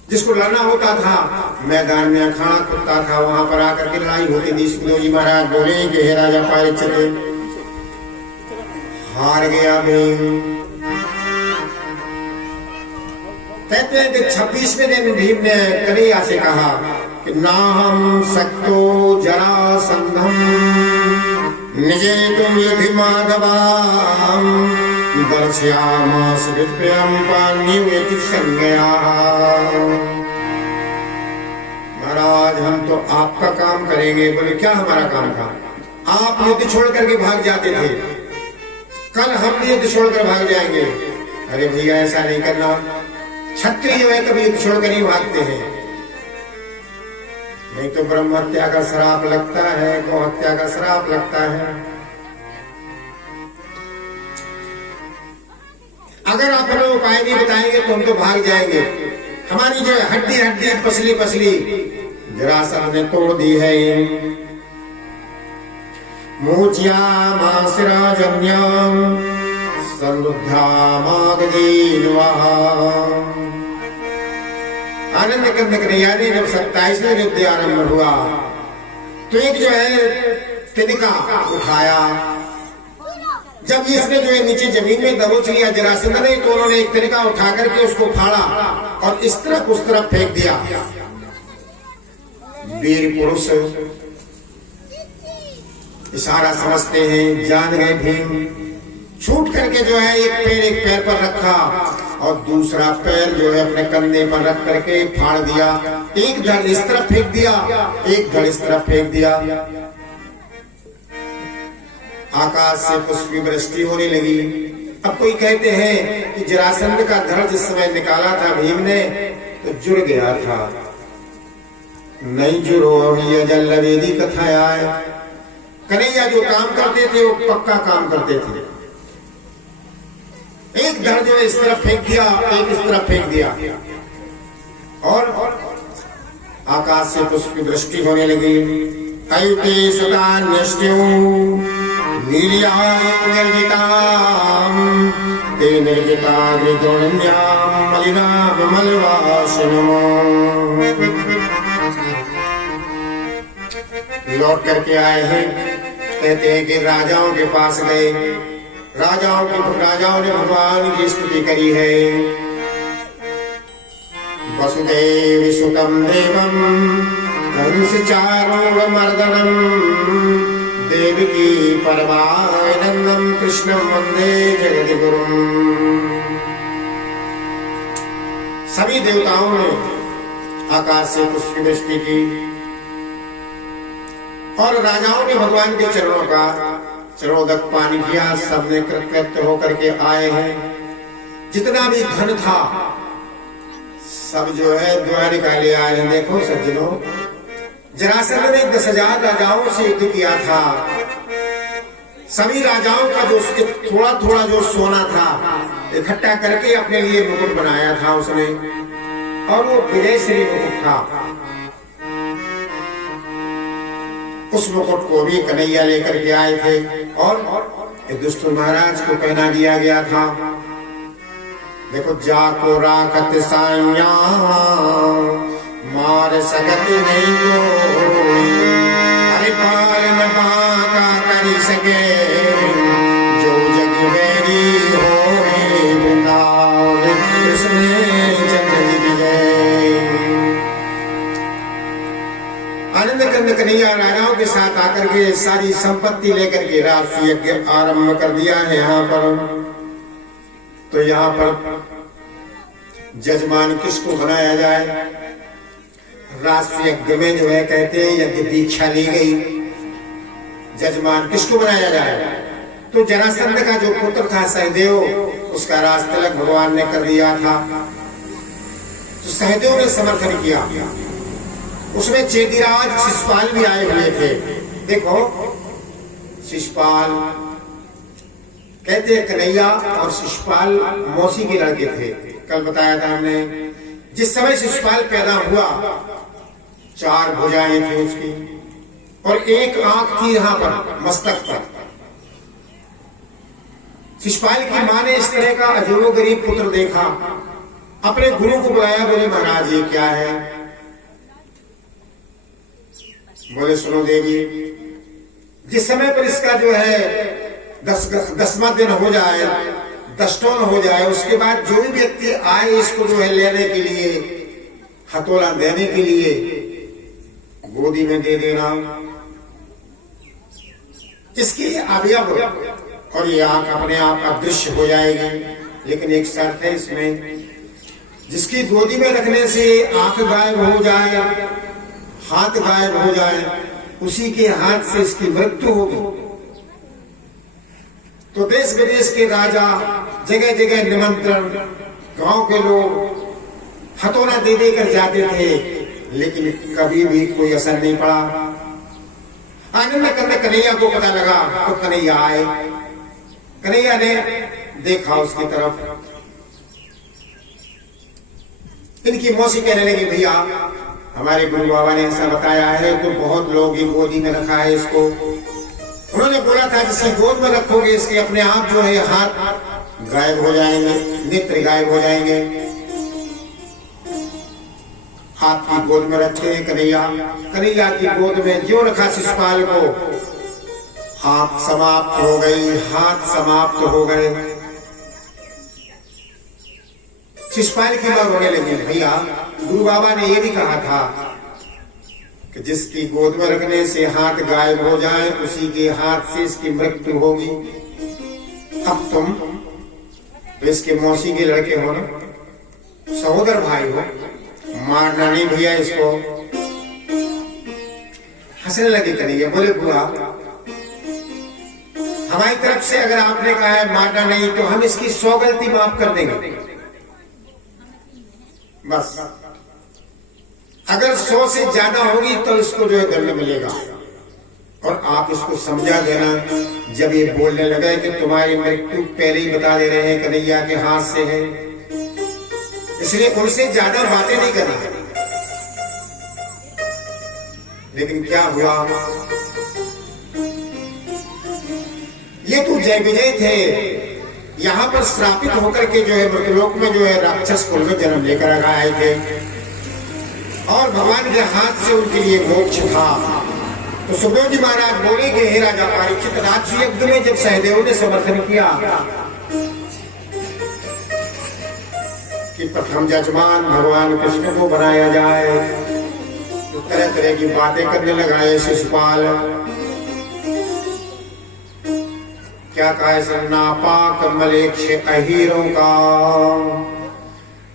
जिसको लड़ना होता था मैदान में अखाड़ा खुदता था, वहां पर आकर के लड़ाई होती थी। सुखदेव जी महाराज बोले कि हे राजा पारिचर्य, हार गया भीम। कहते हैं कि 26वें दिन भीम ने कन्हैया से कहा कि ना हम सक्तो जरासंधम निजे तुम युधि माधवाम दर्शयामास विद्यम पान्युवेति संज्ञा। महाराज हम तो आपका काम करेंगे। बोले क्या हमारा काम था? आप युद्ध छोड़ करके भाग जाते थे, कल हम भी युद्ध छोड़कर भाग जाएंगे। अरे भैया ऐसा नहीं करना, क्षत्रिय जो है कभी युद्ध छोड़कर नहीं भागते हैं, नहीं तो ब्रह्म हत्या का श्राप लगता है, गौ हत्या का श्राप लगता है। अगर आप हमें उपाय नहीं बताएंगे तो हम तो भाग जाएंगे। हमारी जो हड्डी हड्डी पसली पसली जरासंध ने तोड़ दी है। मूचिया मासिराजन्याम संरुद्धा मागदीनवा। आनंद कंद कन्हैया ने जब 27वें युद्ध आरंभ हुआ तो एक जो है तिनका उठाया। जब इसने जो है नीचे जमीन में दबोच लिया जरासंध ने, तो उन्होंने एक तिनका उठा करके उसको फाड़ा और इस तरफ उस तरफ फेंक दिया। वीर पुरुष इशारा समझते हैं, जान गए भीम। छूट करके जो है एक पैर पर रखा और दूसरा पैर जो है अपने कंधे पर रख करके फाड़ दिया। एक धड़ इस तरफ फेंक दिया, एक धड़ इस तरफ फेंक दिया। आकाश से पुष्प की वृष्टि होने लगी। अब कोई कहते हैं कि जरासंध का धड़ जिस समय निकाला था भीम ने तो जुड़ गया था। नहीं जुड़ो ये जल्लवेदी कथा आए। कन्हैया जो काम करते थे वो पक्का काम करते थे। एक धड़ जो इस तरफ फेंक दिया, एक इस तरफ फेंक दिया और आकाश से पुष्प की वृष्टि होने लगी। अयुते सदा नष्टो नीलियां निर्जिताम ते निर्जिता द्रोण्याम मलिनाम मलवासनम। लौट करके आए हैं। कहते हैं कि राजाओं के पास गए, राजाओं ने भगवान की स्तुति करी है। वसुदेव सुतम देवम कंस चारूढ़ मर्दनम देवकी परमानंदम कृष्णम वंदे जगद्गुरुम। सभी देवताओं ने आकाश से पुष्प वृष्टि की और राजाओं ने भगवान के चरणोदक पानी किया। सबने कृतकृत्य होकर के आए हैं। जितना भी धन था सब जो है द्वारिका ले आए हैं। देखो सज्जनों, जरासंध ने 10,000 राजाओं से युद्ध किया था। सभी राजाओं का जो उसके थोड़ा थोड़ा जो सोना था इकट्ठा करके अपने लिए मुकुट बनाया था उसने, और वो विजयश्री मुकुट था। उस मुकुट को भी कन्हैया लेकर के आए थे और दुष्ट महाराज को पहना दिया गया था। देखो, जाको राकत साइया मार सकत नहीं कोई, हरिपाल न बाका करी सके जो जग मेरी होए, वृंदावन कृष्ण आनंद कंद कन्हैया राजाओं के साथ आकर के सारी संपत्ति लेकर के रास यज्ञ आरंभ कर दिया है यहाँ पर। तो यहाँ पर जजमान किसको बनाया जाए? रास यज्ञ में जो है कहते हैं यज्ञ दीक्षा ली गई, जजमान किसको बनाया जाए? तो जरासंध का जो पुत्र था सहदेव, उसका राज तिलक भगवान ने कर दिया था। तो सहदेव ने समर्थन किया, उसमें चेदिराज शिशुपाल भी आए हुए थे। देखो शिशुपाल कहते कन्हैया और शिशुपाल मौसी के लड़के थे। कल बताया था हमने, जिस समय शिशुपाल पैदा हुआ 4 भुजाएं थी उसकी और 1 आंख थी यहाँ पर मस्तक पर। शिशुपाल की मां ने इस तरह का अजीबोगरीब पुत्र देखा, अपने गुरु को बुलाया, बोले महाराज ये क्या है? बोले सुनो देवी, जिस समय पर इसका जो है 10वां दिन हो जाए, 10 टन हो जाए, उसके बाद जो भी व्यक्ति आए इसको जो है लेने के लिए, हथौड़ा देने के लिए, गोदी में दे देना। इसकी अवयव और ये आंख अपने आप अदृश्य हो जाएगी, लेकिन एक शर्त है इसमें, जिसकी गोदी में रखने से आंख गायब हो जाए, हाथ गायब हो जाए, उसी के हाथ से इसकी मृत्यु होगी। तो देश विदेश के राजा, जगह जगह निमंत्रण, गांव के लोग हथौड़ा दे देकर जाते थे, लेकिन कभी भी कोई असर नहीं पड़ा। आनंद कंद कन्हैया को पता लगा तो कन्हैया आए। कन्हैया ने देखा उसकी तरफ, इनकी मौसी कहने लगी भैया हमारे गुरु बाबा ने ऐसा बताया है, तो बहुत लोग ये गोदी में रखा है इसको। उन्होंने बोला था जिसे गोद में रखोगे इसके अपने आप जो है हाथ गायब हो जाएंगे, नेत्र गायब हो जाएंगे। आपकी गोद में रखते हैं कन्हैया। कन्हैया की गोद में जो रखा शिशुपाल को, आंख समाप्त हो गई, हाथ समाप्त हो गए। शिशुपाल की मां रोने लगी, भैया गुरु बाबा ने यह भी कहा था कि जिसकी गोद में रखने से हाथ गायब हो जाए उसी के हाथ से इसकी मृत्यु होगी। अब तुम तो इसके मौसी के लड़के हो ना, सहोदर भाई हो, मारना नहीं भैया इसको। हंसने लगे कन्हैया, बोले बुआ हमारी तरफ से अगर आपने कहा है मारना नहीं, तो हम इसकी 100 गलती माफ कर देंगे बस। अगर 100 से ज्यादा होगी तो इसको जो है दंड मिलेगा। और आप इसको समझा देना, जब ये बोलने लगे कि तुम्हारी मृत्यु पहले ही बता दे रहे हैं कन्हैया के हाथ से है, इसलिए उनसे ज्यादा बातें नहीं करनी। लेकिन क्या हुआ, ये तो जय विजय थे, यहाँ पर श्रापित होकर के जो है मृतलोक में जो है राक्षस कुल में जन्म लेकर आए थे और भगवान के हाथ से उनके लिए मोक्ष था। तो सुखदेव जी महाराज बोले कि हे राजा परीक्षित, राज यज्ञ में जब सहदेव ने समर्थन किया कि प्रथम जजमान भगवान कृष्ण को बनाया जाए, तो तरह तरह की बातें करने लगा है शिशुपाल। क्या कहा है, नापाक मलेच्छ अहीरों का,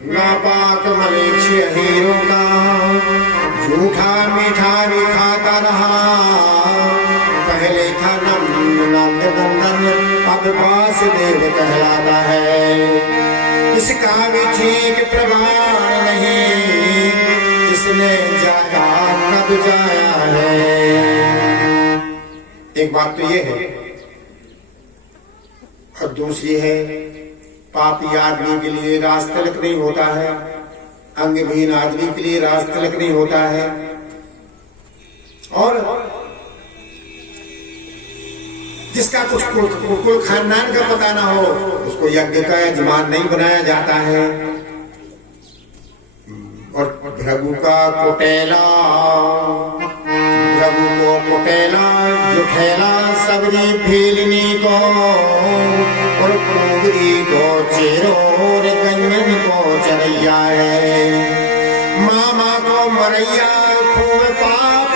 नापाक मलेच्छ अहीरों का, झूठा मीठा भी खाता रहा। पहले था नंदनंदन, अब वासुदेव कहलाता है। इसका भी ठीक प्रमाण नहीं, इसने जाया कब जाया है। एक बात तो ये है, और दूसरी है पापी आदमी के लिए राज तिलक नहीं होता है, अंगहीन आदमी के लिए राज तिलक नहीं होता है। और जिसका कुछ कुल खानदान का पता ना हो उसको यज्ञ का यजमान नहीं बनाया जाता है। और भृगु का कुटेला, भृगु को कुटेला, जुठेला सब्जी भीलनी को, और पोगरी को चेरो, और गंजन को चरैया है। मामा को मरैया, खूब पाप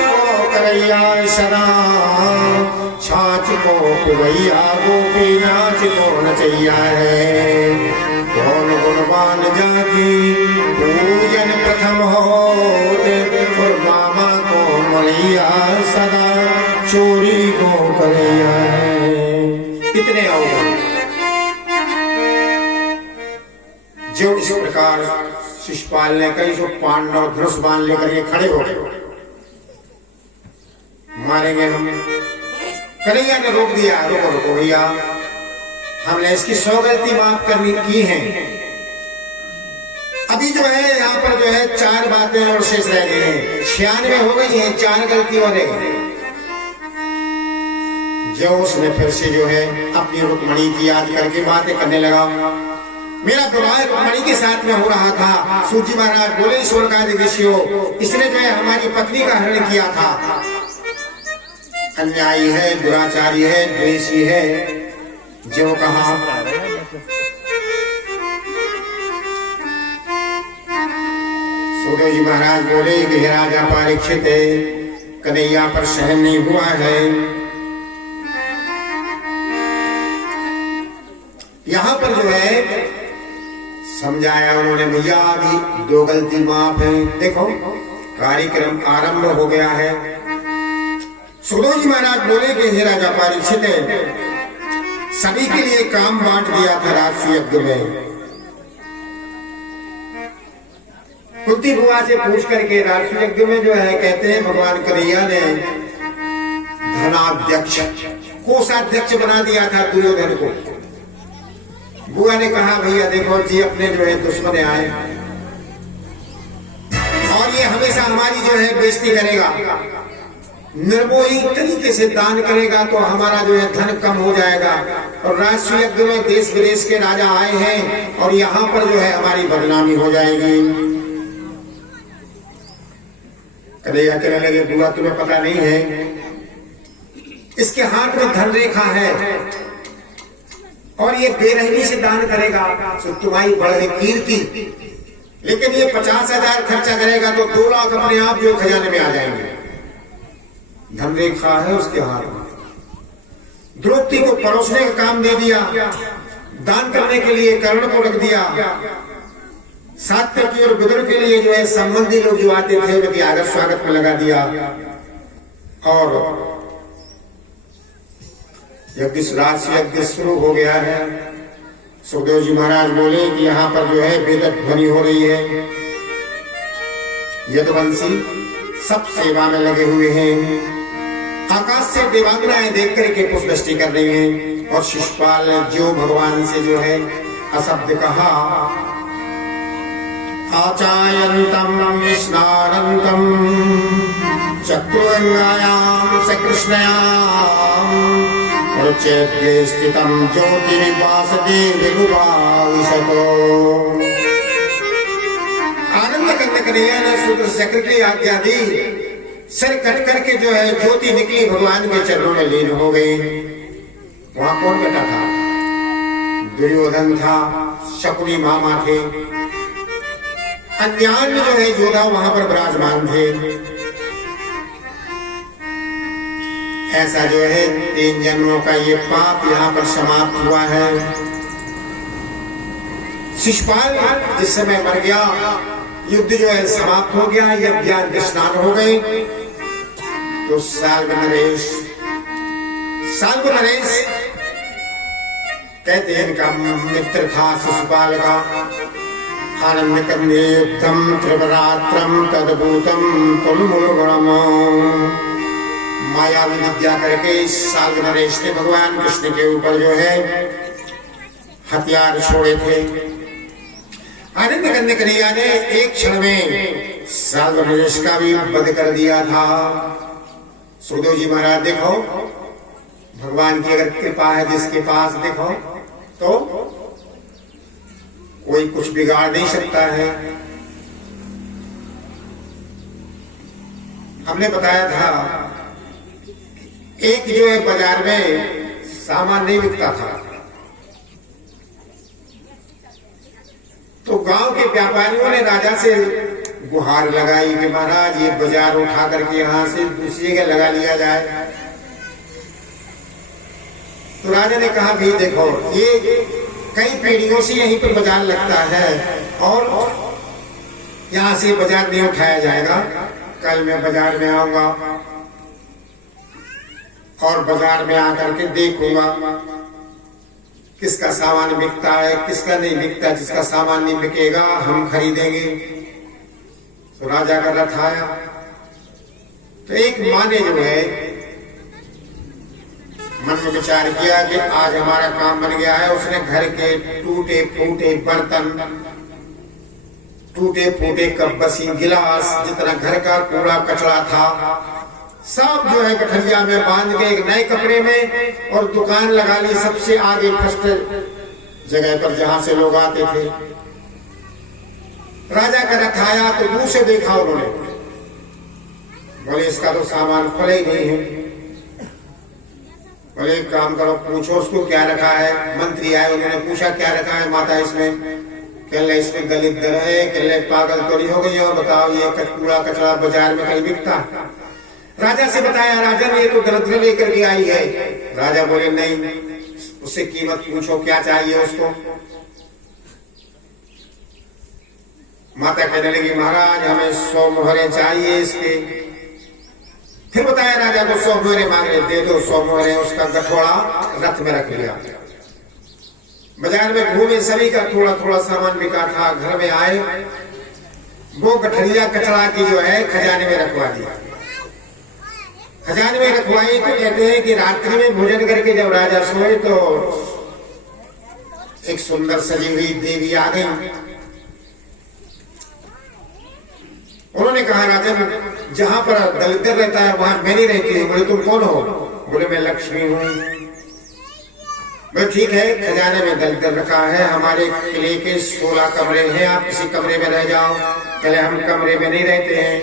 करैया सदा, छाछ को पिबैया गोपी नाच को नचैया है। कौन गुणवान जाति पूजन प्रथम होते, और मामा को मलैया सदा चोरी को करैया है। कितने अवगुण जो इस प्रकार शिशुपाल ने कही, जो पांडव धनुष बांध लेकर ये खड़े हो गए, मारेंगे हम। कन्हैया ने रोक दिया, रोको रोको भैया, हमने इसकी 100 गलती माफ करनी की है। अभी जो है यहाँ पर जो है 4 बातें और शेष रह गई हैं, 96 हो गई हैं, 4 गलती और रह गई। जो उसने फिर से जो है अपनी रुक्मणी की याद करके बातें करने लगा। मेरा विवाह रुक्मणी के साथ में हो रहा था। सूजी महाराज बोले, स्वर्गाधिदेशियो, इसने जो है हमारी पत्नी का हरण किया था। अन्यायी है, दुराचारी है, द्वेषी है। जो कहा सुखदेव जी महाराज बोले कि हे राजा परीक्षित, कन्हैया पर सहन नहीं हुआ है। यहाँ पर जो है समझाया उन्होंने, भैया अभी 2 गलती माफ है। देखो कार्यक्रम आरंभ हो गया है। सुखदेव जी महाराज बोले कि हे राजा परीक्षित, सभी के लिए काम बांट दिया था राजसूय यज्ञ में। कुंती बुआ से पूछ करके राजसूय यज्ञ में जो है कहते हैं भगवान कन्हैया ने धनाध्यक्ष, कोषाध्यक्ष बना दिया था दुर्योधन को। बुआ ने कहा, भैया देखो जी, अपने जो है दुश्मन आए और ये हमेशा हमारी जो है बेइज्जती करेगा, निर्मोही तरीके से दान करेगा तो हमारा जो है धन कम हो जाएगा। और राजसूय यज्ञ में देश विदेश के राजा आए हैं और यहाँ पर जो है हमारी बदनामी हो जाएगी। कन्हैया कहने लगे, बुआ तुम्हें पता नहीं है, इसके हाथ में धन रेखा है और ये बेरहमी से दान करेगा तो तुम्हारी बढ़े कीर्ति, लेकिन ये 50,000 खर्चा करेगा तो 2 लाख अपने आप जो खजाने में आ जाएंगे। धन रेखा है उसके हाथ में। द्रौपदी को परोसने का काम दे दिया, दान करने के लिए कर्ण को रख दिया, सात्यकी और विदुर के लिए जो है संबंधी लोग जो आते थे उनकी आदर स्वागत में लगा दिया। और राजसूय यज्ञ शुरू हो गया है। सुखदेव जी महाराज बोले कि यहाँ पर जो है वेद ध्वनि हो रही है, यदुवंशी सब सेवा में लगे हुए हैं। आकाश से देवांगनाएं देख करके पुष्पवृष्टि कर रही हैं। और शिशुपाल ने जो भगवान से जो है अशब्द कहा, आचायन्तम स्नानन्तम चक्रुगंगायां स कृष्णयां रुचेद्ये स्थितं ज्योतिर्वासदे विभुवाविशतो। आनंद करने कन्हैया ने सूत्र चक्र की आज्ञा दी, सिर कट करके जो है ज्योति निकली, भगवान के चरणों में लीन हो गई। वहां कौन बैठा था? दुर्योधन था, शकुनी मामा थे, अन्यान्य जो है योद्धा वहां पर विराजमान थे। ऐसा जो है 3 जन्मों का ये पाप यहाँ पर समाप्त हुआ है। शिशुपाल जिस समय मर गया, युद्ध जो है समाप्त हो गया, यज्ञ स्नान हो गए। तो साल्व नरेश कहते हैं इनका मित्र था शिशुपाल का। आनंद करने युद्धम त्रिवरात्रम तदभूतम तुलमुलगुणम। मायावी विद्या करके साल्व नरेश ने भगवान कृष्ण के ऊपर जो है हथियार छोड़े थे। आनंद करने कन्हैया ने एक क्षण में साल्व नरेश का भी वध कर दिया था। सुखदेव जी महाराज देखो, भगवान की अगर कृपा है जिसके पास देखो तो कोई कुछ बिगाड़ नहीं सकता है। हमने बताया था एक जो है बाजार में सामान नहीं बिकता था, तो गांव के व्यापारियों ने राजा से गुहार लगाई कि महाराज ये बाजार उठा करके यहाँ से दूसरी जगह लगा लिया जाए। तो राजा ने कहा भी देखो ये कई पीढ़ियों से यहीं पर बाजार लगता है और यहाँ से बाजार नहीं उठाया जाएगा। कल मैं बाजार में आऊंगा और बाजार में आकर के देखूंगा किसका सामान बिकता है किसका नहीं बिकता। जिसका सामान नहीं बिकेगा हम खरीदेंगे। तो राजा का रथ आया तो एक माँ ने जो है मन में विचार किया कि आज हमारा काम बन गया है। उसने घर के टूटे फूटे बर्तन, टूटे फूटे कप बसी गिलास, जितना घर का कूड़ा कचरा था सब जो है गठरिया में बांध के एक नए कपड़े में और दुकान लगा ली सबसे आगे फर्स्ट जगह पर जहां से लोग आते थे। राजा का रथ आया तो दूर से देखा उन्होंने, बोले इसका तो सामान खुले ही नहीं है। बोले एक काम करो पूछो उसको क्या रखा है। मंत्री आए उन्होंने पूछा क्या रखा है माता इसमें। कहले इसमें दलिद्र है। कहले पागल तो नहीं हो गई और बताओ ये कूड़ा कचरा बाजार में कहीं बिकता। राजा से बताया राजन ये तो दरिद्र लेकर के आई है। राजा बोले नहीं उससे कीमत पूछो क्या चाहिए उसको। माता कहने लगी महाराज हमें 100 मोहरें चाहिए इसके। फिर बताया राजा को 100 मोहरें मांग रहे, दे दो 100 मोहरें। उसका गठोड़ा रथ में रख लिया। बाजार में घूमे सभी का थोड़ा थोड़ा सामान बिका था। घर में आए वो गठरिया कचरा की जो है खजाने में रखवा दिया। खजाने में रखवाई तो कहते हैं कि रात्रि में भोजन करके जब राजा सोए तो एक सुंदर सजी हुई देवी आ गई। उन्होंने कहा राजन जहां पर दलिद्र रहता है वहां मैं नहीं रहती हूँ। बोले तुम कौन हो। बोले मैं लक्ष्मी हूँ। बोले ठीक है खजाने में दलिद्र रखा है। हमारे किले के 16 कमरे हैं, आप किसी कमरे में रह जाओ। कहले हम कमरे में नहीं रहते हैं,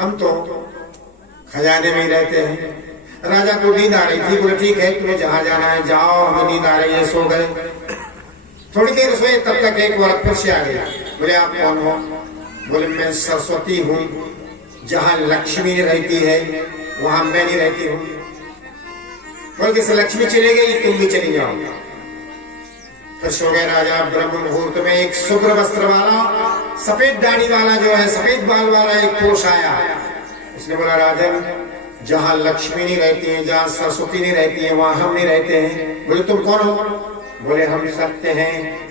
हम तो खजाने में ही रहते हैं। राजा को नींद आ रही थी। बोले ठीक है तुम्हें जहां जाना है जाओ, हमें नींद आ रही है सो गए। थोड़ी देर सोए तब तक एक औरत फिर से आ गई। बोले आप कौन हो। बोले मैं सरस्वती हूँ, जहां लक्ष्मी रहती है वहां मैं नहीं रहती हूँ। बोले जैसे लक्ष्मी चली गई तुम भी चली जाओ। फिर सो गए राजा। ब्रह्म मुहूर्त में एक शुभ्र वस्त्र वाला सफेद दाढ़ी वाला जो है सफेद बाल वाला एक पुरुष आया। उसने बोला राजन जहां लक्ष्मी नहीं रहती है जहां सरस्वती नहीं रहती है वहां हम नहीं रहते हैं। बोले तुम कौन हो। बोले हम सत्य हैं।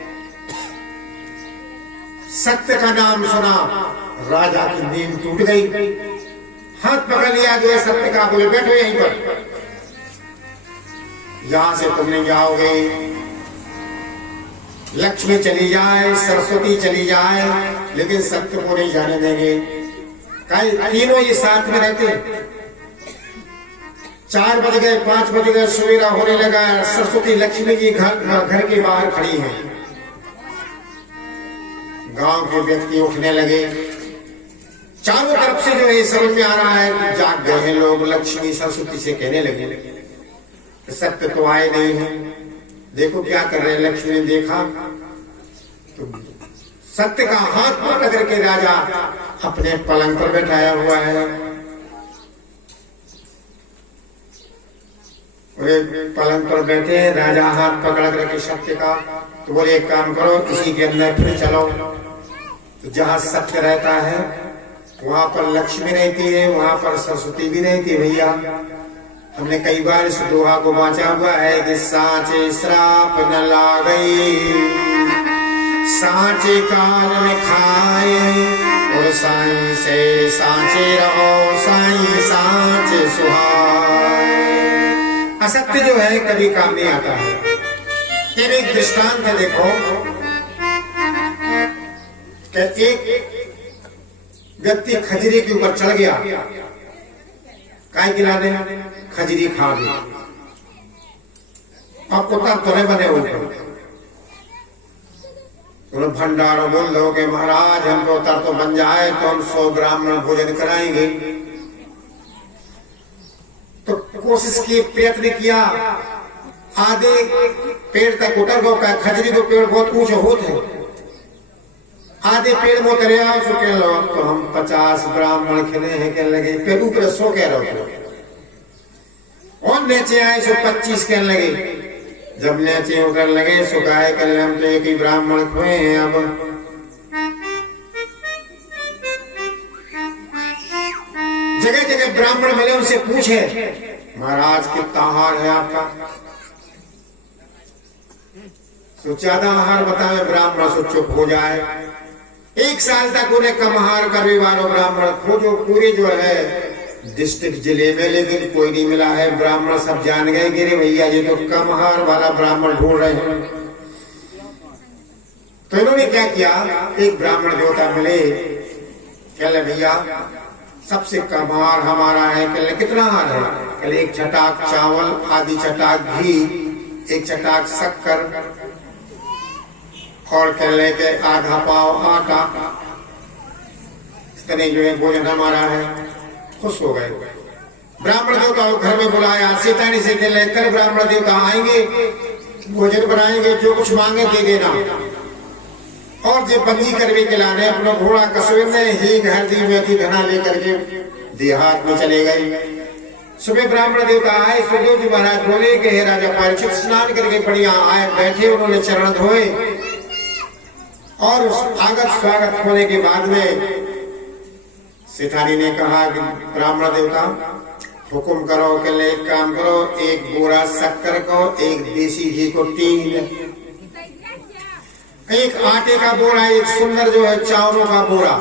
सत्य का नाम सुना राजा की नींद टूट गई। हाथ पकड़ लिया जो है सत्य का। बोले बैठो यहीं पर, यहां से तुम नहीं जाओगे। लक्ष्मी चली जाए सरस्वती चली जाए लेकिन सत्य को नहीं जाने देंगे। तीनों ये साथ में रहते। 4 बज गए 5 बज गए सवेरा होने लगा। सरस्वती लक्ष्मी जी घर के बाहर खड़ी हैं। गांव के व्यक्ति उठने लगे। चारों तरफ से जो है समझ में आ रहा है कि जाग गए हैं लोग। लक्ष्मी सरस्वती से कहने लगे सत्य तो आए नहीं है, देखो क्या कर रहे हैं। लक्ष्मी ने देखा तो सत्य का हाथ पकड़ करके राजा अपने पलंग पर बैठाया हुआ है। पलंग पर बैठे राजा हाथ पकड़ करके सत्य का। तो बोले एक काम करो इसी के अंदर फिर चलो। तो जहां सत्य रहता है वहां पर लक्ष्मी रहती है, वहां पर सरस्वती भी रहती है। भैया हमने कई बार इस दोहा को बांचा हुआ है कि सांचे श्राप न लागई, सांचे काल में खाए और साईं से सांचे रहो, साईं सांचे सुहाए। असत्य जो है कभी काम नहीं आता है। ये एक दृष्टांत है। देखो कि एक व्यक्ति खजरी के ऊपर चढ़ गया। काय गिलाने खजरी खा दी और कुत्ता तोड़े बने ऊपर। भंडारा बोल दो कि महाराज हम तो उतर तो बन जाए तो हम 100 ब्राह्मण भोजन कराएंगे। तो कोशिश की, प्रयत्न किया, आधे पेड़ तक उतर गो। खजरी को पेड़ बहुत ऊंचे होते हैं, आधे पेड़ में उतरे आओ सो कह लो अब तो हम 50 ब्राह्मण खिले हैं कहने लगे। फिर ऊपर 100 कह रहे हो और नीचे आए सो 25 कहने लगे। जब नीचे उतर लगे सो गाय कहने हम तो एक ही ब्राह्मण खोए हैं। अब जगह जगह ब्राह्मण मिले उनसे पूछे महाराज कितना आहार है आपका? तो ज्यादा आहार बताए ब्राह्मण सो चुप हो जाए। 1 साल तक उन्हें कम आहार का विवारो ब्राह्मण खोजो पूरे जो है डिस्ट्रिक्ट जिले में, लेकिन कोई नहीं मिला है। ब्राह्मण सब जान गए कि रे भैया ये तो कम आहार वाला ब्राह्मण ढूंढ रहे हैं। तो इन्होंने क्या किया, एक ब्राह्मण देवता मिले, कहले भैया सबसे कम आहार हमारा है। कहले कितना आहार है? कहले 1 छटाक चावल, आधी छटाक घी, 1 छटाक शक्कर और कहले के आधा पाव आटा, इतने जो है भोजन हमारा है। खुश हो गए। ब्राह्मण देवता घर में बुलाया, सीतानी से कहले कल ब्राह्मण देवता आएंगे, भोजन बनाएंगे, जो कुछ मांगे दे देना। और जो बंदी करवे के लाने अपना घोड़ा कसवे में ही हल्दी मेथी धना लेकर के देहात में चले गए। सुबह ब्राह्मण देवता आए, सुखदेव जी महाराज बोले कि हे राजा परीक्षित स्नान करके बढ़िया आए, बैठे, उन्होंने चरण धोए और आगत स्वागत होने के बाद में सेठानी ने कहा कि ब्राह्मण देवता हुक्म करो। के लिए एक काम करो, 1 बोरा शक्कर को, 1 देसी घी को 3, 1 आटे का बोरा, 1 सुंदर जो है चावलों का बोरा,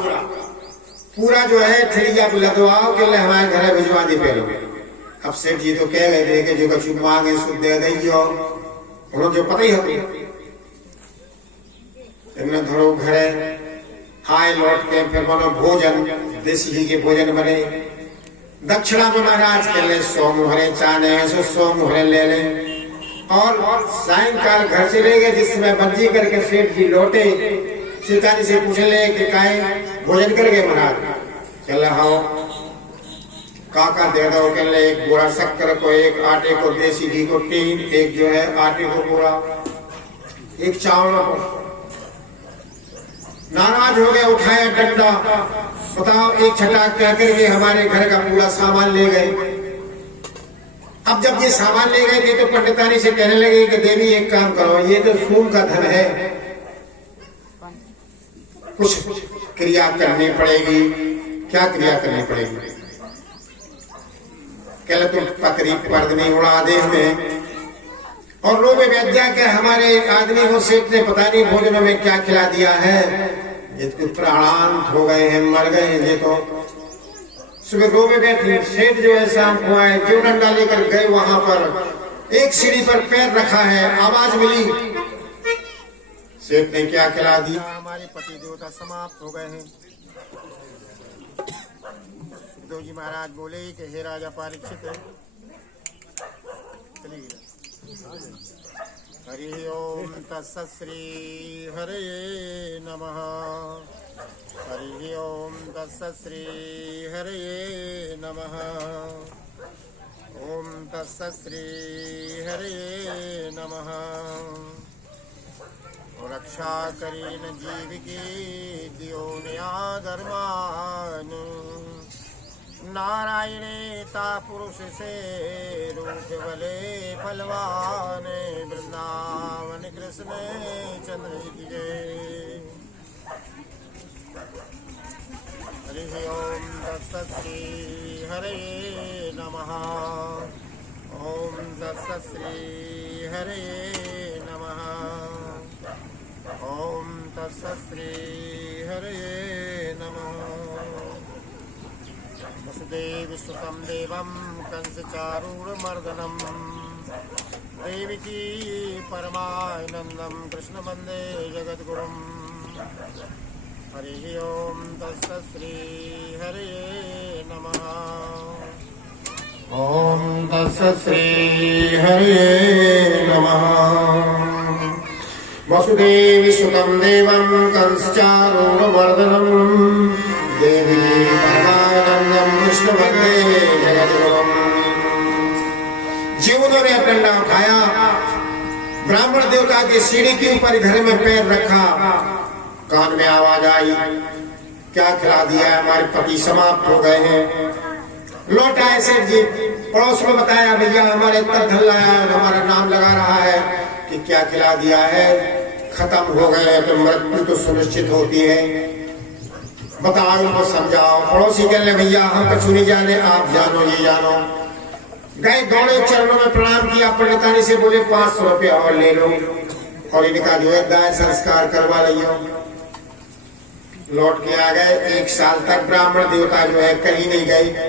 पूरा जो है ठेलिया पे लदवाओ के लिए हमारे घर भिजवा दी पहले। अब सेठ जी तो कह गए थे कि जो कछु मांगे सो दे देगी, और उन्होंने जो पता ही होती इनने धरो घरे आए लौट के, फिर बनो भोजन, देसी घी के भोजन बने। दक्षिणा में महाराज के लिए 100 मुहरे चाने हैं, 100 मुहरे ले लें। और सायंकाल घर से ले गए, जिसमें बंजी करके सेठ जी लौटे। सीताजी से पूछ ले कि काहे भोजन कर गए महाराज? चल हाँ काका दे दो। कहले 1 बोरा शक्कर को, 1 आटे को, देसी घी को 3, 1 जो है आटे को बोरा, 1 चावल को। नाराज हो गए, उठाया डंडा, बताओ 1 छटाक कह करके हमारे घर का पूरा सामान ले गए। अब जब ये सामान ले गए थे तो पंडितानी से कहने लगे कि देवी एक काम करो, ये तो सोम का धन है, कुछ क्रिया करनी पड़ेगी। क्या क्रिया करनी पड़ेगी? कहले तुम पतरी पर्दनी उड़ा दे हमें, और रो में विद्या के हमारे आदमी को सेठ ने पता नहीं भोजनों में क्या खिला दिया है, ये तो प्राणांत हो गए हैं, मर गए हैं। ये तो सुबह रो में बैठे सेठ जो है शाम को आए, जो डंडा लेकर गए वहां पर एक सीढ़ी पर पैर रखा है, आवाज मिली, सेठ ने क्या खिला दिया? हमारे पति देवता समाप्त हो गए हैं। सुखदेव जी महाराज बोले कि हे राजा परीक्षित, हरि ओम तत्सत् श्री हरये नमः। हरि ओम तत्सत् श्री हरये नमः। ओम तत्सत् श्री हरये नमः। रक्षा करीन जीव की दियो नया धर्मान, नारायणे ता पुरुष से रूप बले फलवान, वृंदावन कृष्ण चंद्र की जय। हरि ओम तत्सत् श्री हरये नमः। ओम तत्सत् श्री हरये नमः। ओम तत्सत् श्री हरये नमः। वसुदेव सुतं देवं कंसचारूरमर्दनं, देवकी परमानन्दं कृष्ण वन्दे जगद्गुरुम्। हरि ओम तत्सत् श्री हरये नमः। ओम तत्सत् श्री हरये नमः। वसुदेव सुतं देवं कंसचारूरमर्दनं, देवी परमानन्दं कृष्ण वन्दे जगद्गुरुम्। जीवों ने डंडा उठाया, ब्राह्मण देवता की सीढ़ी के ऊपर घर में पैर रखा कान में आवाज आई, क्या खिला दिया है, हमारे पति समाप्त हो गए हैं। लौट आए सेठ जी, पड़ोस में बताया, भैया हमारे इतना धन लाया, हमारा नाम लगा रहा है कि क्या खिला दिया है, खत्म हो गए, तो मृत्यु तो सुनिश्चित होती है, बताओ इनको समझाओ। पड़ोसी कहने भैया हम कछु नहीं जाने, आप जानो ये जानो। गए, दौड़े, चरणों में प्रणाम किया, पंडितानी से बोले 500 रुपया और ले लो, और इनका जो है दाह संस्कार करवा लियो। लौट के आ गए। 1 साल तक ब्राह्मण देवता जो है कहीं नहीं गए।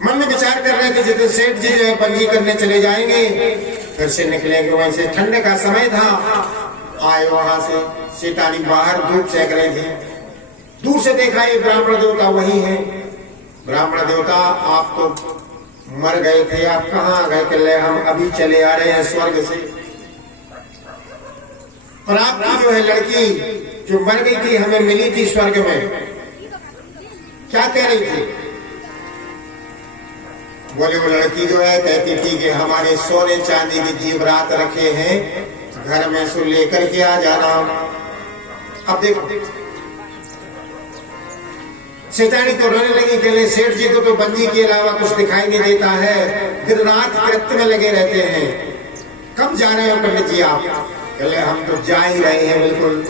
मन में विचार कर रहे थे जितने सेठ जी जो है बंजी करने चले जाएंगे, फिर से निकलेंगे। वैसे ठंड का समय था, आए वहां से, सेठानी बाहर धूप सेक रहे थे। दूर से देखा ये ब्राह्मण देवता वही है। ब्राह्मण देवता आप तो मर गए थे, आप कहाँ गए? कहले हम अभी चले आ रहे हैं स्वर्ग से। और आपकी जो है लड़की जो मर गई थी, हमें मिली थी स्वर्ग में, क्या कह रही थी? बोले वो लड़की जो है कहती थी कि हमारे सोने चांदी के जेवरात रखे हैं, घर में सो लेकर के आ जाना। अब देखो सेठानी तो रोने लगी, कहले सेठ जी को तो बंदी के अलावा कुछ दिखाई नहीं देता है, दिन रात कृत्य में लगे रहते हैं, कब जा रहे हो पंडित जी आप? कहले हम तो जा ही रहे हैं बिल्कुल।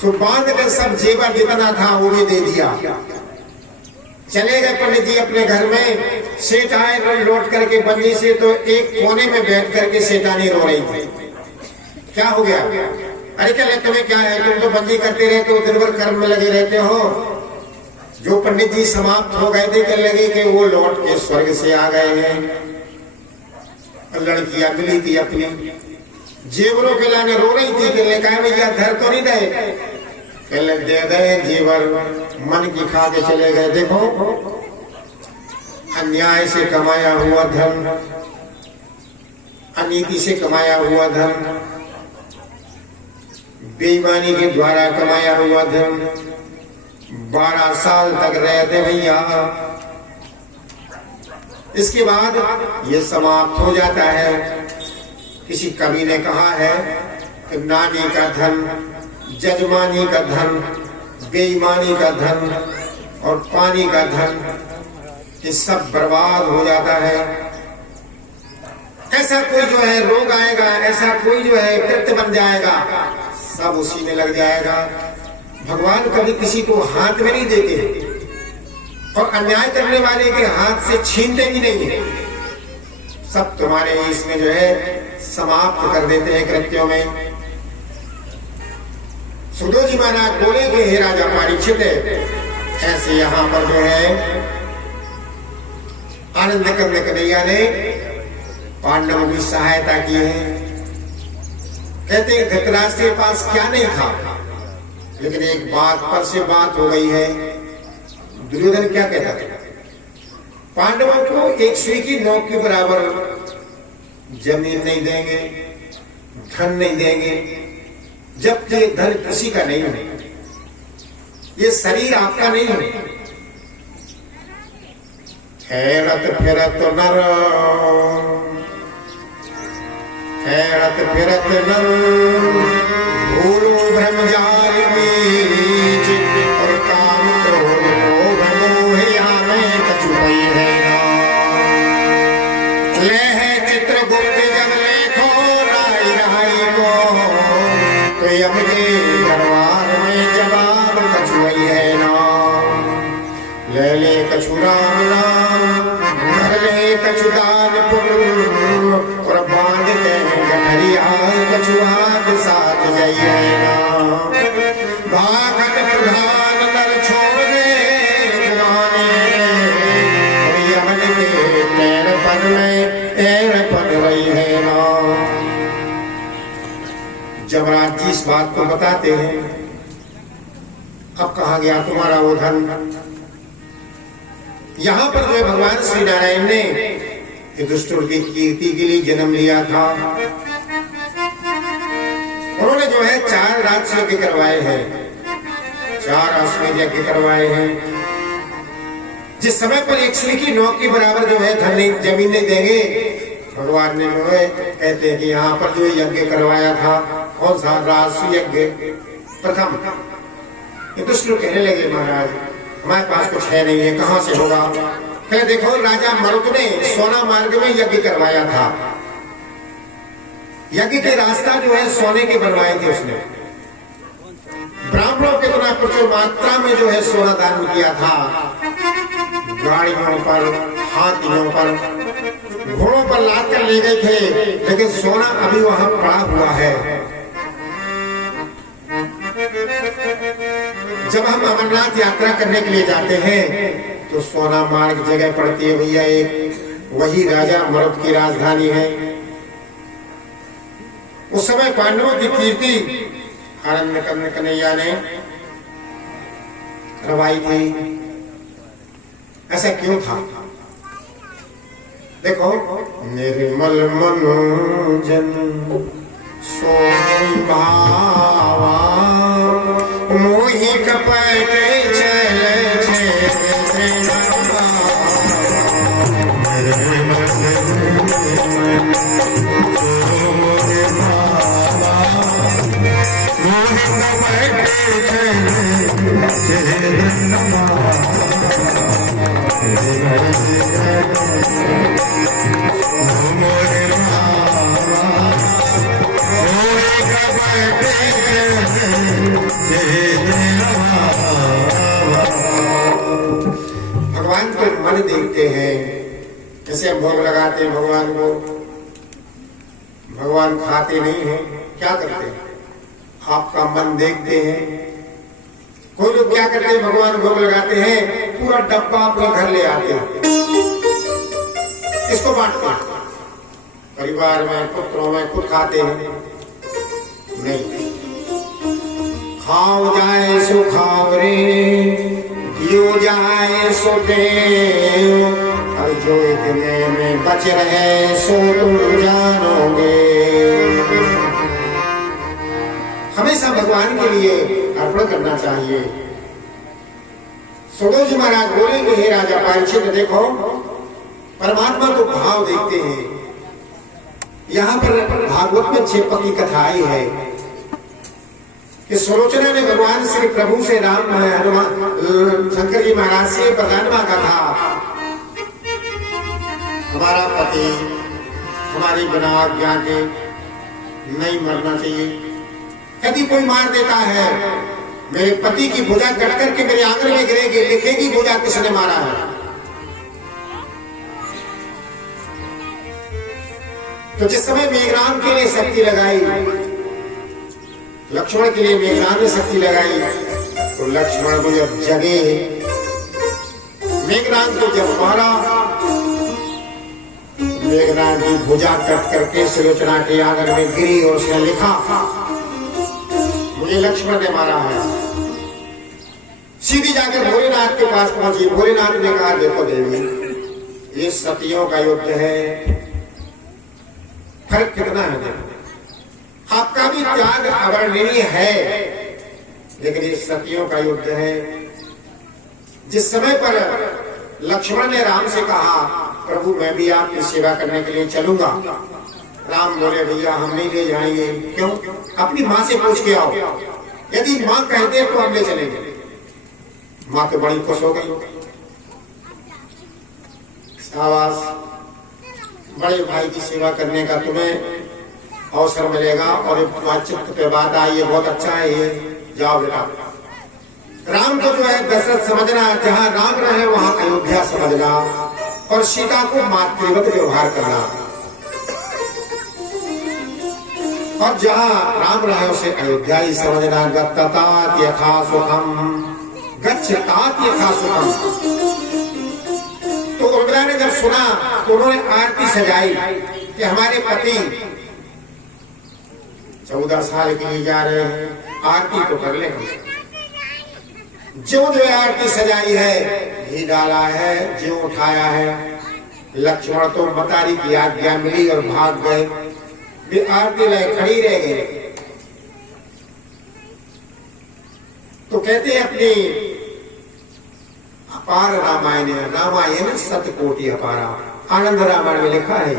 सो बांध कर सब जेवर जितना था वो भी दे दिया। चले गए पंडित जी अपने घर में। सेठ आए लौट करके बंदी से, तो एक कोने में बैठ करके सेठानी रो रही थी। क्या हो गया? अरे कहले तुम्हें क्या है, तुम तो बंदी करते रहते हो, दिन भर कर्म में लगे रहते हो। जो पंडित जी समाप्त हो गए थे, कहने लगे कि वो लौट के स्वर्ग से आ गए हैं। लड़कियां मिली थी अपनी, जेवरों के लाने रो रही थी। कहने कहा भैया घर तो नहीं गए? कहले दे गए जेवर, मन की खा के चले गए। देखो अन्याय से कमाया हुआ धन, अनीति से कमाया हुआ धन, बेईमानी के द्वारा कमाया हुआ धन, 12 साल तक रहते भैया, इसके बाद ये समाप्त हो जाता है। किसी कवि ने कहा है कि नानी का धन, जजमानी का धन, बेईमानी का धन और पानी का धन, ये सब बर्बाद हो जाता है। ऐसा कोई जो है रोग आएगा, ऐसा कोई जो है कृत्य बन जाएगा, सब उसी में लग जाएगा। भगवान कभी किसी को हाथ में नहीं देते, और अन्याय करने वाले के हाथ से छीनते भी नहीं है, सब तुम्हारे इसमें जो है समाप्त कर देते हैं कृत्यों में। सुदो जी महाराज बोले कि हे राजा परीक्षित, ऐसे यहाँ पर जो है आनंद कंद कन्हैया ने पांडवों की सहायता की है। कहते हैं धृतराष्ट्र के पास क्या नहीं था, लेकिन एक बात पर से बात हो गई है। दुर्योधन क्या कहता था? पांडवों को एक सुई की नोक के बराबर जमीन नहीं देंगे, धन नहीं देंगे, जबकि ये धन किसी का नहीं है, ये शरीर आपका नहीं है। हेरत फिरत नर, हेरत फिरत नर, भूलो भ्रम जाल बीच, और काम क्रोध लोभ मोह आमे कछु भई है ना। ले है चित्रगुप्त जब लेखो राई राई को, तो यम के दरबार में जवाब कछु भई है ना। ले ले कछु राम नाम, भर ले कछु दान पुण्य, और बांध के गठरिया कछु हाथ साथ जाइए ना। भागत प्रधान नर छोड़ दे कुमाने, और यमन के पैर पद में पैर पद रही है ना। जमराज जी इस बात को बताते हैं। अब कहा गया तुम्हारा वो धन। यहां पर जो है भगवान श्री नारायण ने दुष्टों की कीर्ति के लिए जन्म लिया था। उन्होंने जो है 4 राजयज्ञ करवाए हैं, 4 अश्वमेध यज्ञ करवाए हैं। जिस समय पर एक सुई की नोक के बराबर जो है धन जमीन नहीं देंगे, भगवान ने जो है कहते हैं कि यहाँ पर जो यज्ञ करवाया था, कौन सा राजसूय यज्ञ प्रथम। ये दुष्ट लोग कहने लगे महाराज हमारे पास कुछ है नहीं है, कहाँ से होगा। फिर देखो राजा मरुत ने सोना मार्ग में यज्ञ करवाया था। यज्ञ के रास्ता जो है सोने के बनवाए थे उसने। ब्राह्मणों के द्वारा प्रचुर मात्रा में जो है सोना दान किया था। गाड़ियों पर, हाथियों पर, घोड़ों पर लाद कर ले गए थे, लेकिन सोना अभी वहां पड़ा हुआ है। जब हम अमरनाथ यात्रा करने के लिए जाते हैं तो सोना मार्ग जगह पड़ती है भैया, एक वही राजा मरुत की राजधानी है। उस समय पांडवों की कीर्ति आनंद कन्हैया ने करवाई थी। ऐसा क्यों था? देखो, निर्मल मनोजन सोई भावा मोहि कपट चल भगवान को मन देखते हैं, जैसे हम भोग लगाते हैं भगवान को, भगवान खाते नहीं हैं, क्या करते हैं? आपका मन देखते हैं। कोई लोग क्या करते हैं, भगवान भोग लगाते हैं, पूरा डब्बा अपने घर ले आते हैं, इसको बांटते हैं, परिवार में, पुत्रों में, खुद खाते हैं नहीं। खाओ जाए सो खाओ रे, दियो जाए सो देव, और जो इतने में बच रहे सो तुम जानोगे। हमेशा भगवान के लिए अर्पण करना चाहिए। सुदोष जी महाराज बोलेंगे, हे राजा परीक्षित देखो, परमात्मा तो भाव देखते हैं। यहाँ पर भागवत में 6 पक्की कथा आई है कि सुलोचना ने भगवान श्री प्रभु से राम हनुमान शंकर जी महाराज से वरदान मांगा था, हमारा पति हमारी बिना आज्ञा के नहीं मरना चाहिए। यदि कोई मार देता है, मेरे पति की भुजा कट करके मेरे आंगन में गिरेगी, लिखेगी भुजा किसने मारा है। तो जिस समय मेघनाद के लिए शक्ति लगाई, लक्ष्मण के लिए मेघनाद ने शक्ति लगाई, तो लक्ष्मण को जब जगे, मेघनाद को जब मारा, मेघनाद की भुजा कट करके सुलोचना के आंगन में गिरी और उसने लिखा मुझे लक्ष्मण ने मारा है। सीधी जाकर भोलेनाथ के पास पहुंची। भोलेनाथ ने कहा देखो देवी, ये सतियों का युद्ध है, फर्क कितना है देखो, आपका भी त्याग अवर्णनीय है, लेकिन ये सतियों का युद्ध है। जिस समय पर लक्ष्मण ने राम से कहा प्रभु मैं भी आपकी सेवा करने के लिए चलूंगा, राम बोले भैया हम नहीं ले जाएंगे। क्यों? अपनी माँ से पूछ के आओ, यदि माँ कहते तो हम ले चलेंगे। माँ तो बड़ी खुश हो गई, शाबाश, बड़े भाई की सेवा करने का तुम्हें अवसर मिलेगा और चित्त पे बात आई है, बहुत अच्छा है ये, जाओ बेटा। राम को जो है दशरथ समझना, जहाँ राम रहे वहाँ अयोध्या समझना, और सीता को मातृवत व्यवहार करना, और जहाँ राम रहे उसे अयोध्या ही समझना। गच्छतात यथा सुखम, गच्छतात यथा सुखम। तो उर्मिला ने जब सुना तो उन्होंने आरती सजाई कि हमारे पति 14 साल के लिए जा रहे हैं, आरती तो कर ले। जो है आरती सजाई है, घी डाला है, जो उठाया है। लक्ष्मण तो मतारी की आज्ञा मिली और भाग गए, वे आरती लाए खड़ी रह गए। तो कहते हैं अपनी अपार रामायण, रामायण सतकोटि अपारा, आनंद रामायण में लिखा है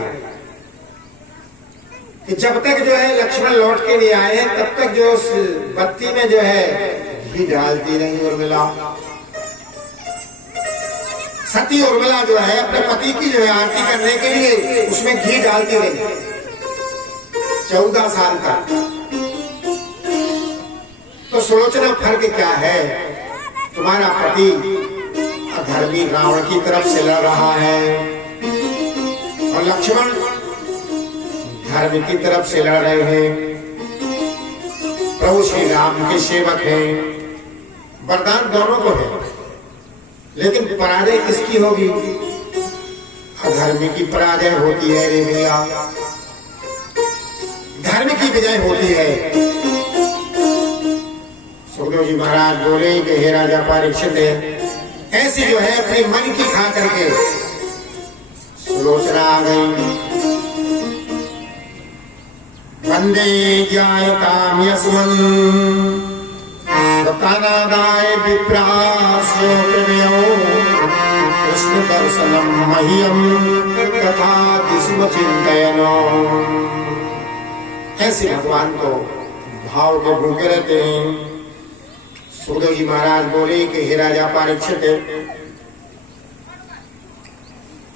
कि जब तक जो है लक्ष्मण लौट के नहीं आए तब तक जो उस बत्ती में जो है घी डालती रही उर्मिला। सती उर्मिला जो है अपने पति की जो है आरती करने के लिए उसमें घी डालती रही 14 साल तक। तो सोचना फर्क क्या है, तुम्हारा पति अधर्मी रावण की तरफ से लड़ रहा है और लक्ष्मण धर्म की तरफ से लड़ रहे हैं, प्रभु श्री राम के सेवक हैं, वरदान दोनों को है, लेकिन पराजय किसकी होगी? अधर्म की पराजय होती है रे भैया, धर्म की विजय होती है। सुखदेव जी महाराज बोले कि हे राजा परीक्षित, ऐसी जो है अपने मन की खा करके सुलोचना आ गई। वंदे जायताम यस्मन् सतानादाय विप्रासो प्रमेयो कृष्ण दर्शनम मह्यम तथा दिशम चिंतयनो। ऐसे भगवान को भाव के भूखे रहते हैं। सुखदेव जी महाराज बोले कि हे राजा परीक्षित,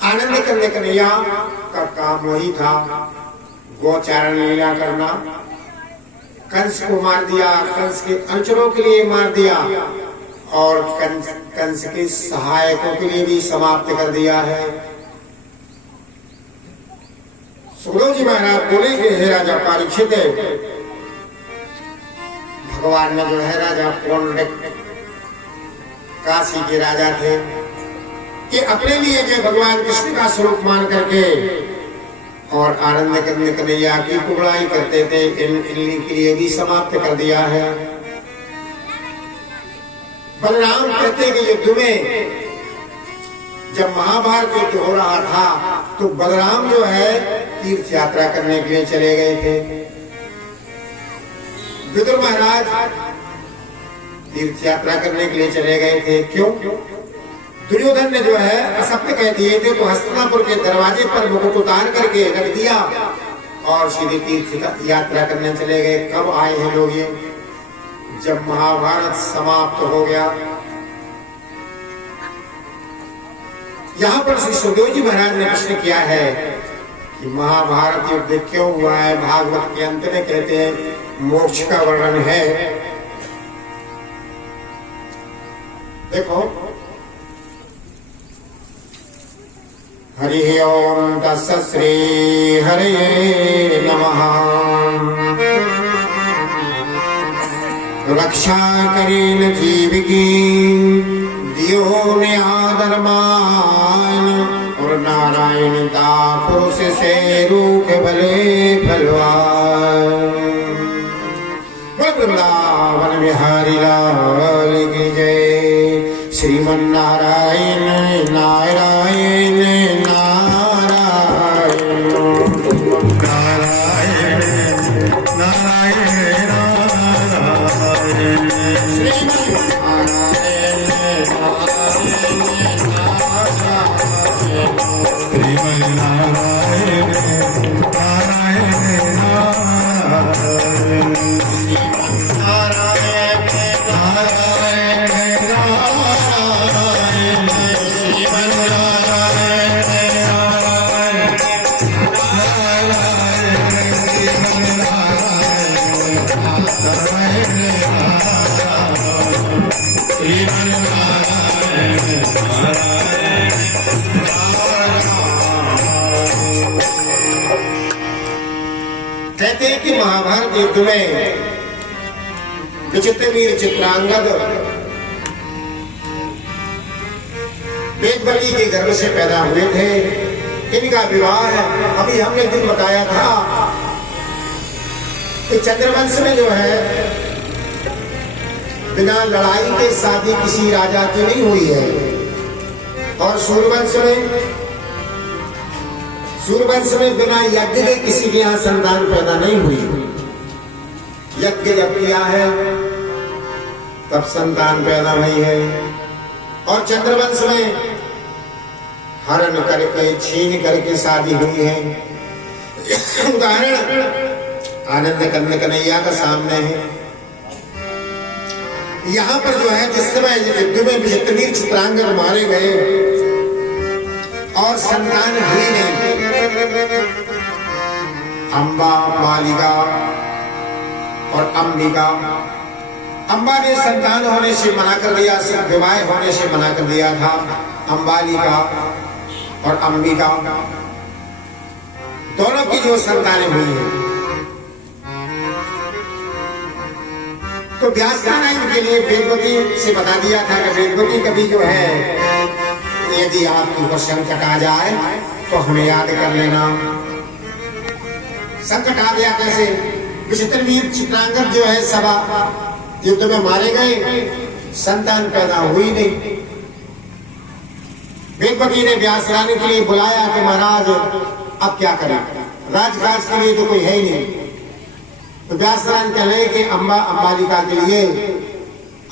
आनंद करने कन्हैया का काम वही था, गोचारण लीला करना। कंस को मार दिया, कंस के अनुचरों के लिए मार दिया और कंस के सहायकों के लिए भी समाप्त कर दिया है। सुखदेव जी महाराज बोले कि हे राजा परीक्षित, भगवान ने जो है राजा पौंड्रिक काशी के राजा थे कि अपने लिए जो भगवान कृष्ण का स्वरूप मान करके और आनंद करने कन्हैया की कुबड़ाई करते थे, इन्हीं के लिए भी समाप्त कर दिया है। बलराम कहते कि युद्ध में जब महाभारत युद्ध हो रहा था तो बलराम जो है तीर्थ यात्रा करने के लिए चले गए थे। विदुर महाराज तीर्थ यात्रा करने के लिए चले गए थे। क्यों? दुर्योधन ने जो है असत्य कह दिए थे तो हस्तिनापुर के दरवाजे पर मुकुट उतार करके रख दिया और सीधे तीर्थ यात्रा करने चले गए। कब आए हैं लोग ये? जब महाभारत समाप्त हो गया। यहाँ पर श्री सुखदेव जी महाराज ने प्रश्न किया है कि महाभारत युद्ध क्यों हुआ है। भागवत के अंत में कहते हैं मोक्ष का वर्णन है। देखो, हरि ओम तत्सत् श्री हरये नमः। रक्षा करीन जीव की दियो ने आदरमान और नारायण तापुरुष से रूख भले फलवान। वृंदावन बिहारी लाल की जय। श्रीमन नारायण नारायण नारायण नारायण नारायण नारायण श्रीमन नारायण श्रीमन नारायण नारायण नारायण कहते हैं कि महाभारत युद्ध में विचित्र वीर चित्रांगद वेदवती के गर्भ से पैदा हुए थे। इनका विवाह अभी हमने दिन बताया था कि चंद्रवंश में जो है बिना लड़ाई के शादी किसी राजा की नहीं हुई है। और सूर्यवंश में बिना यज्ञ के किसी के यहाँ संतान पैदा नहीं हुई। यज्ञ जब किया है तब संतान पैदा हुई है। और चंद्रवंश में हरण करके छीन करके शादी हुई है। उदाहरण आनंद कंद कन्हैया का सामने है। यहाँ पर जो है जिस समय युद्ध में विचित्रवीर चित्रांगद मारे गए और संतान हुई नहीं, अम्बा, बालिका और अंबिका। अम्बा ने संतान होने से मना कर दिया, सिर्फ विवाह होने से मना कर दिया था। अंबालिका और अंबिका दोनों की जो संतानें हुई हैं, तो व्यासनारायण के लिए वेदवती से बता दिया था कि वेदवती कभी जो है यदि आपके ऊपर संकट आ जाए तो हमें याद कर लेना। संकट आ गया कैसे? विचित्रवीर चित्रांगद जो है सभा युद्ध में मारे गए, संतान पैदा हुई नहीं। वेदवती ने व्यास रानी के लिए बुलाया कि महाराज अब क्या करें, राजकाज के लिए तो कोई है ही नहीं। तो व्यास रानी कहे कि अंबालिका के लिए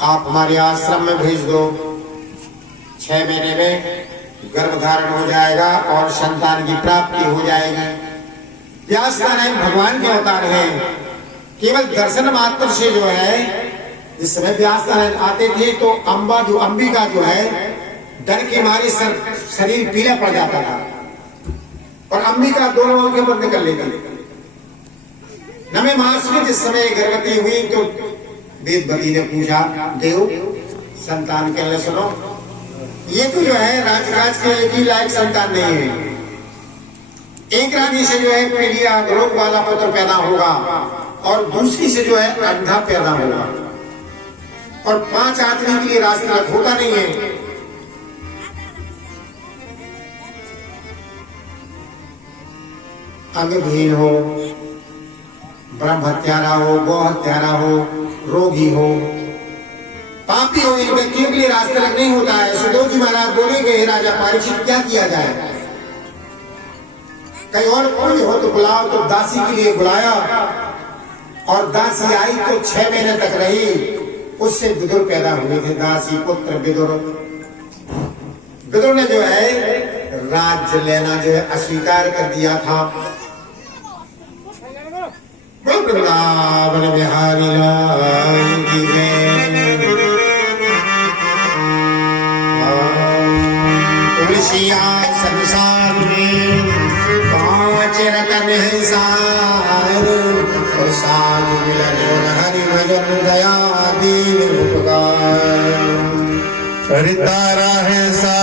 आप हमारे आश्रम में भेज दो, 6 महीने में गर्भधारण हो जाएगा और संतान की प्राप्ति हो जाएगी। व्यास नारायण भगवान के अवतार हैं, केवल दर्शन मात्र से जो है, जिस समय व्यास नारायण आते थे तो अंबिका जो है डर के मारे शरीर पीला पड़ जाता था और अंबिका दोनों आंखें बंद कर लेती। नवे मास में जिस समय गर्भवती हुई तो वेदवती ने पूछा, देव संतान के लिए सुनो, ये तो जो है राजकाज के एक ही लायक संतान नहीं है। एक रानी से जो है पीलिया रोग वाला पुत्र पैदा होगा और दूसरी से जो है अंधा पैदा होगा, और 5 आदमी के लिए राजतिलक होता नहीं है। अंगहीन हो, ब्रह्म हत्यारा हो, गौ हत्यारा हो, रोगी हो, पापी हो, इन व्यक्तियों के लिए राजतिलक नहीं होता है। सुदेव जी महाराज बोले कि राजा परीक्षित क्या किया जाए, कहीं और कोई हो तो बुलाओ। तो दासी के लिए बुलाया और दासी आई तो 6 महीने तक रही, उससे विदुर पैदा हुए थे, दासी पुत्र विदुर। विदुर ने जो है राज्य लेना जो है अस्वीकार कर दिया था। वृंदावन बिहारी लाल की जय। तुलसिया संसार में 5 रतन है सार, और साधु मिलन हरि भजन दया दीन उपकार। सरितारा है सा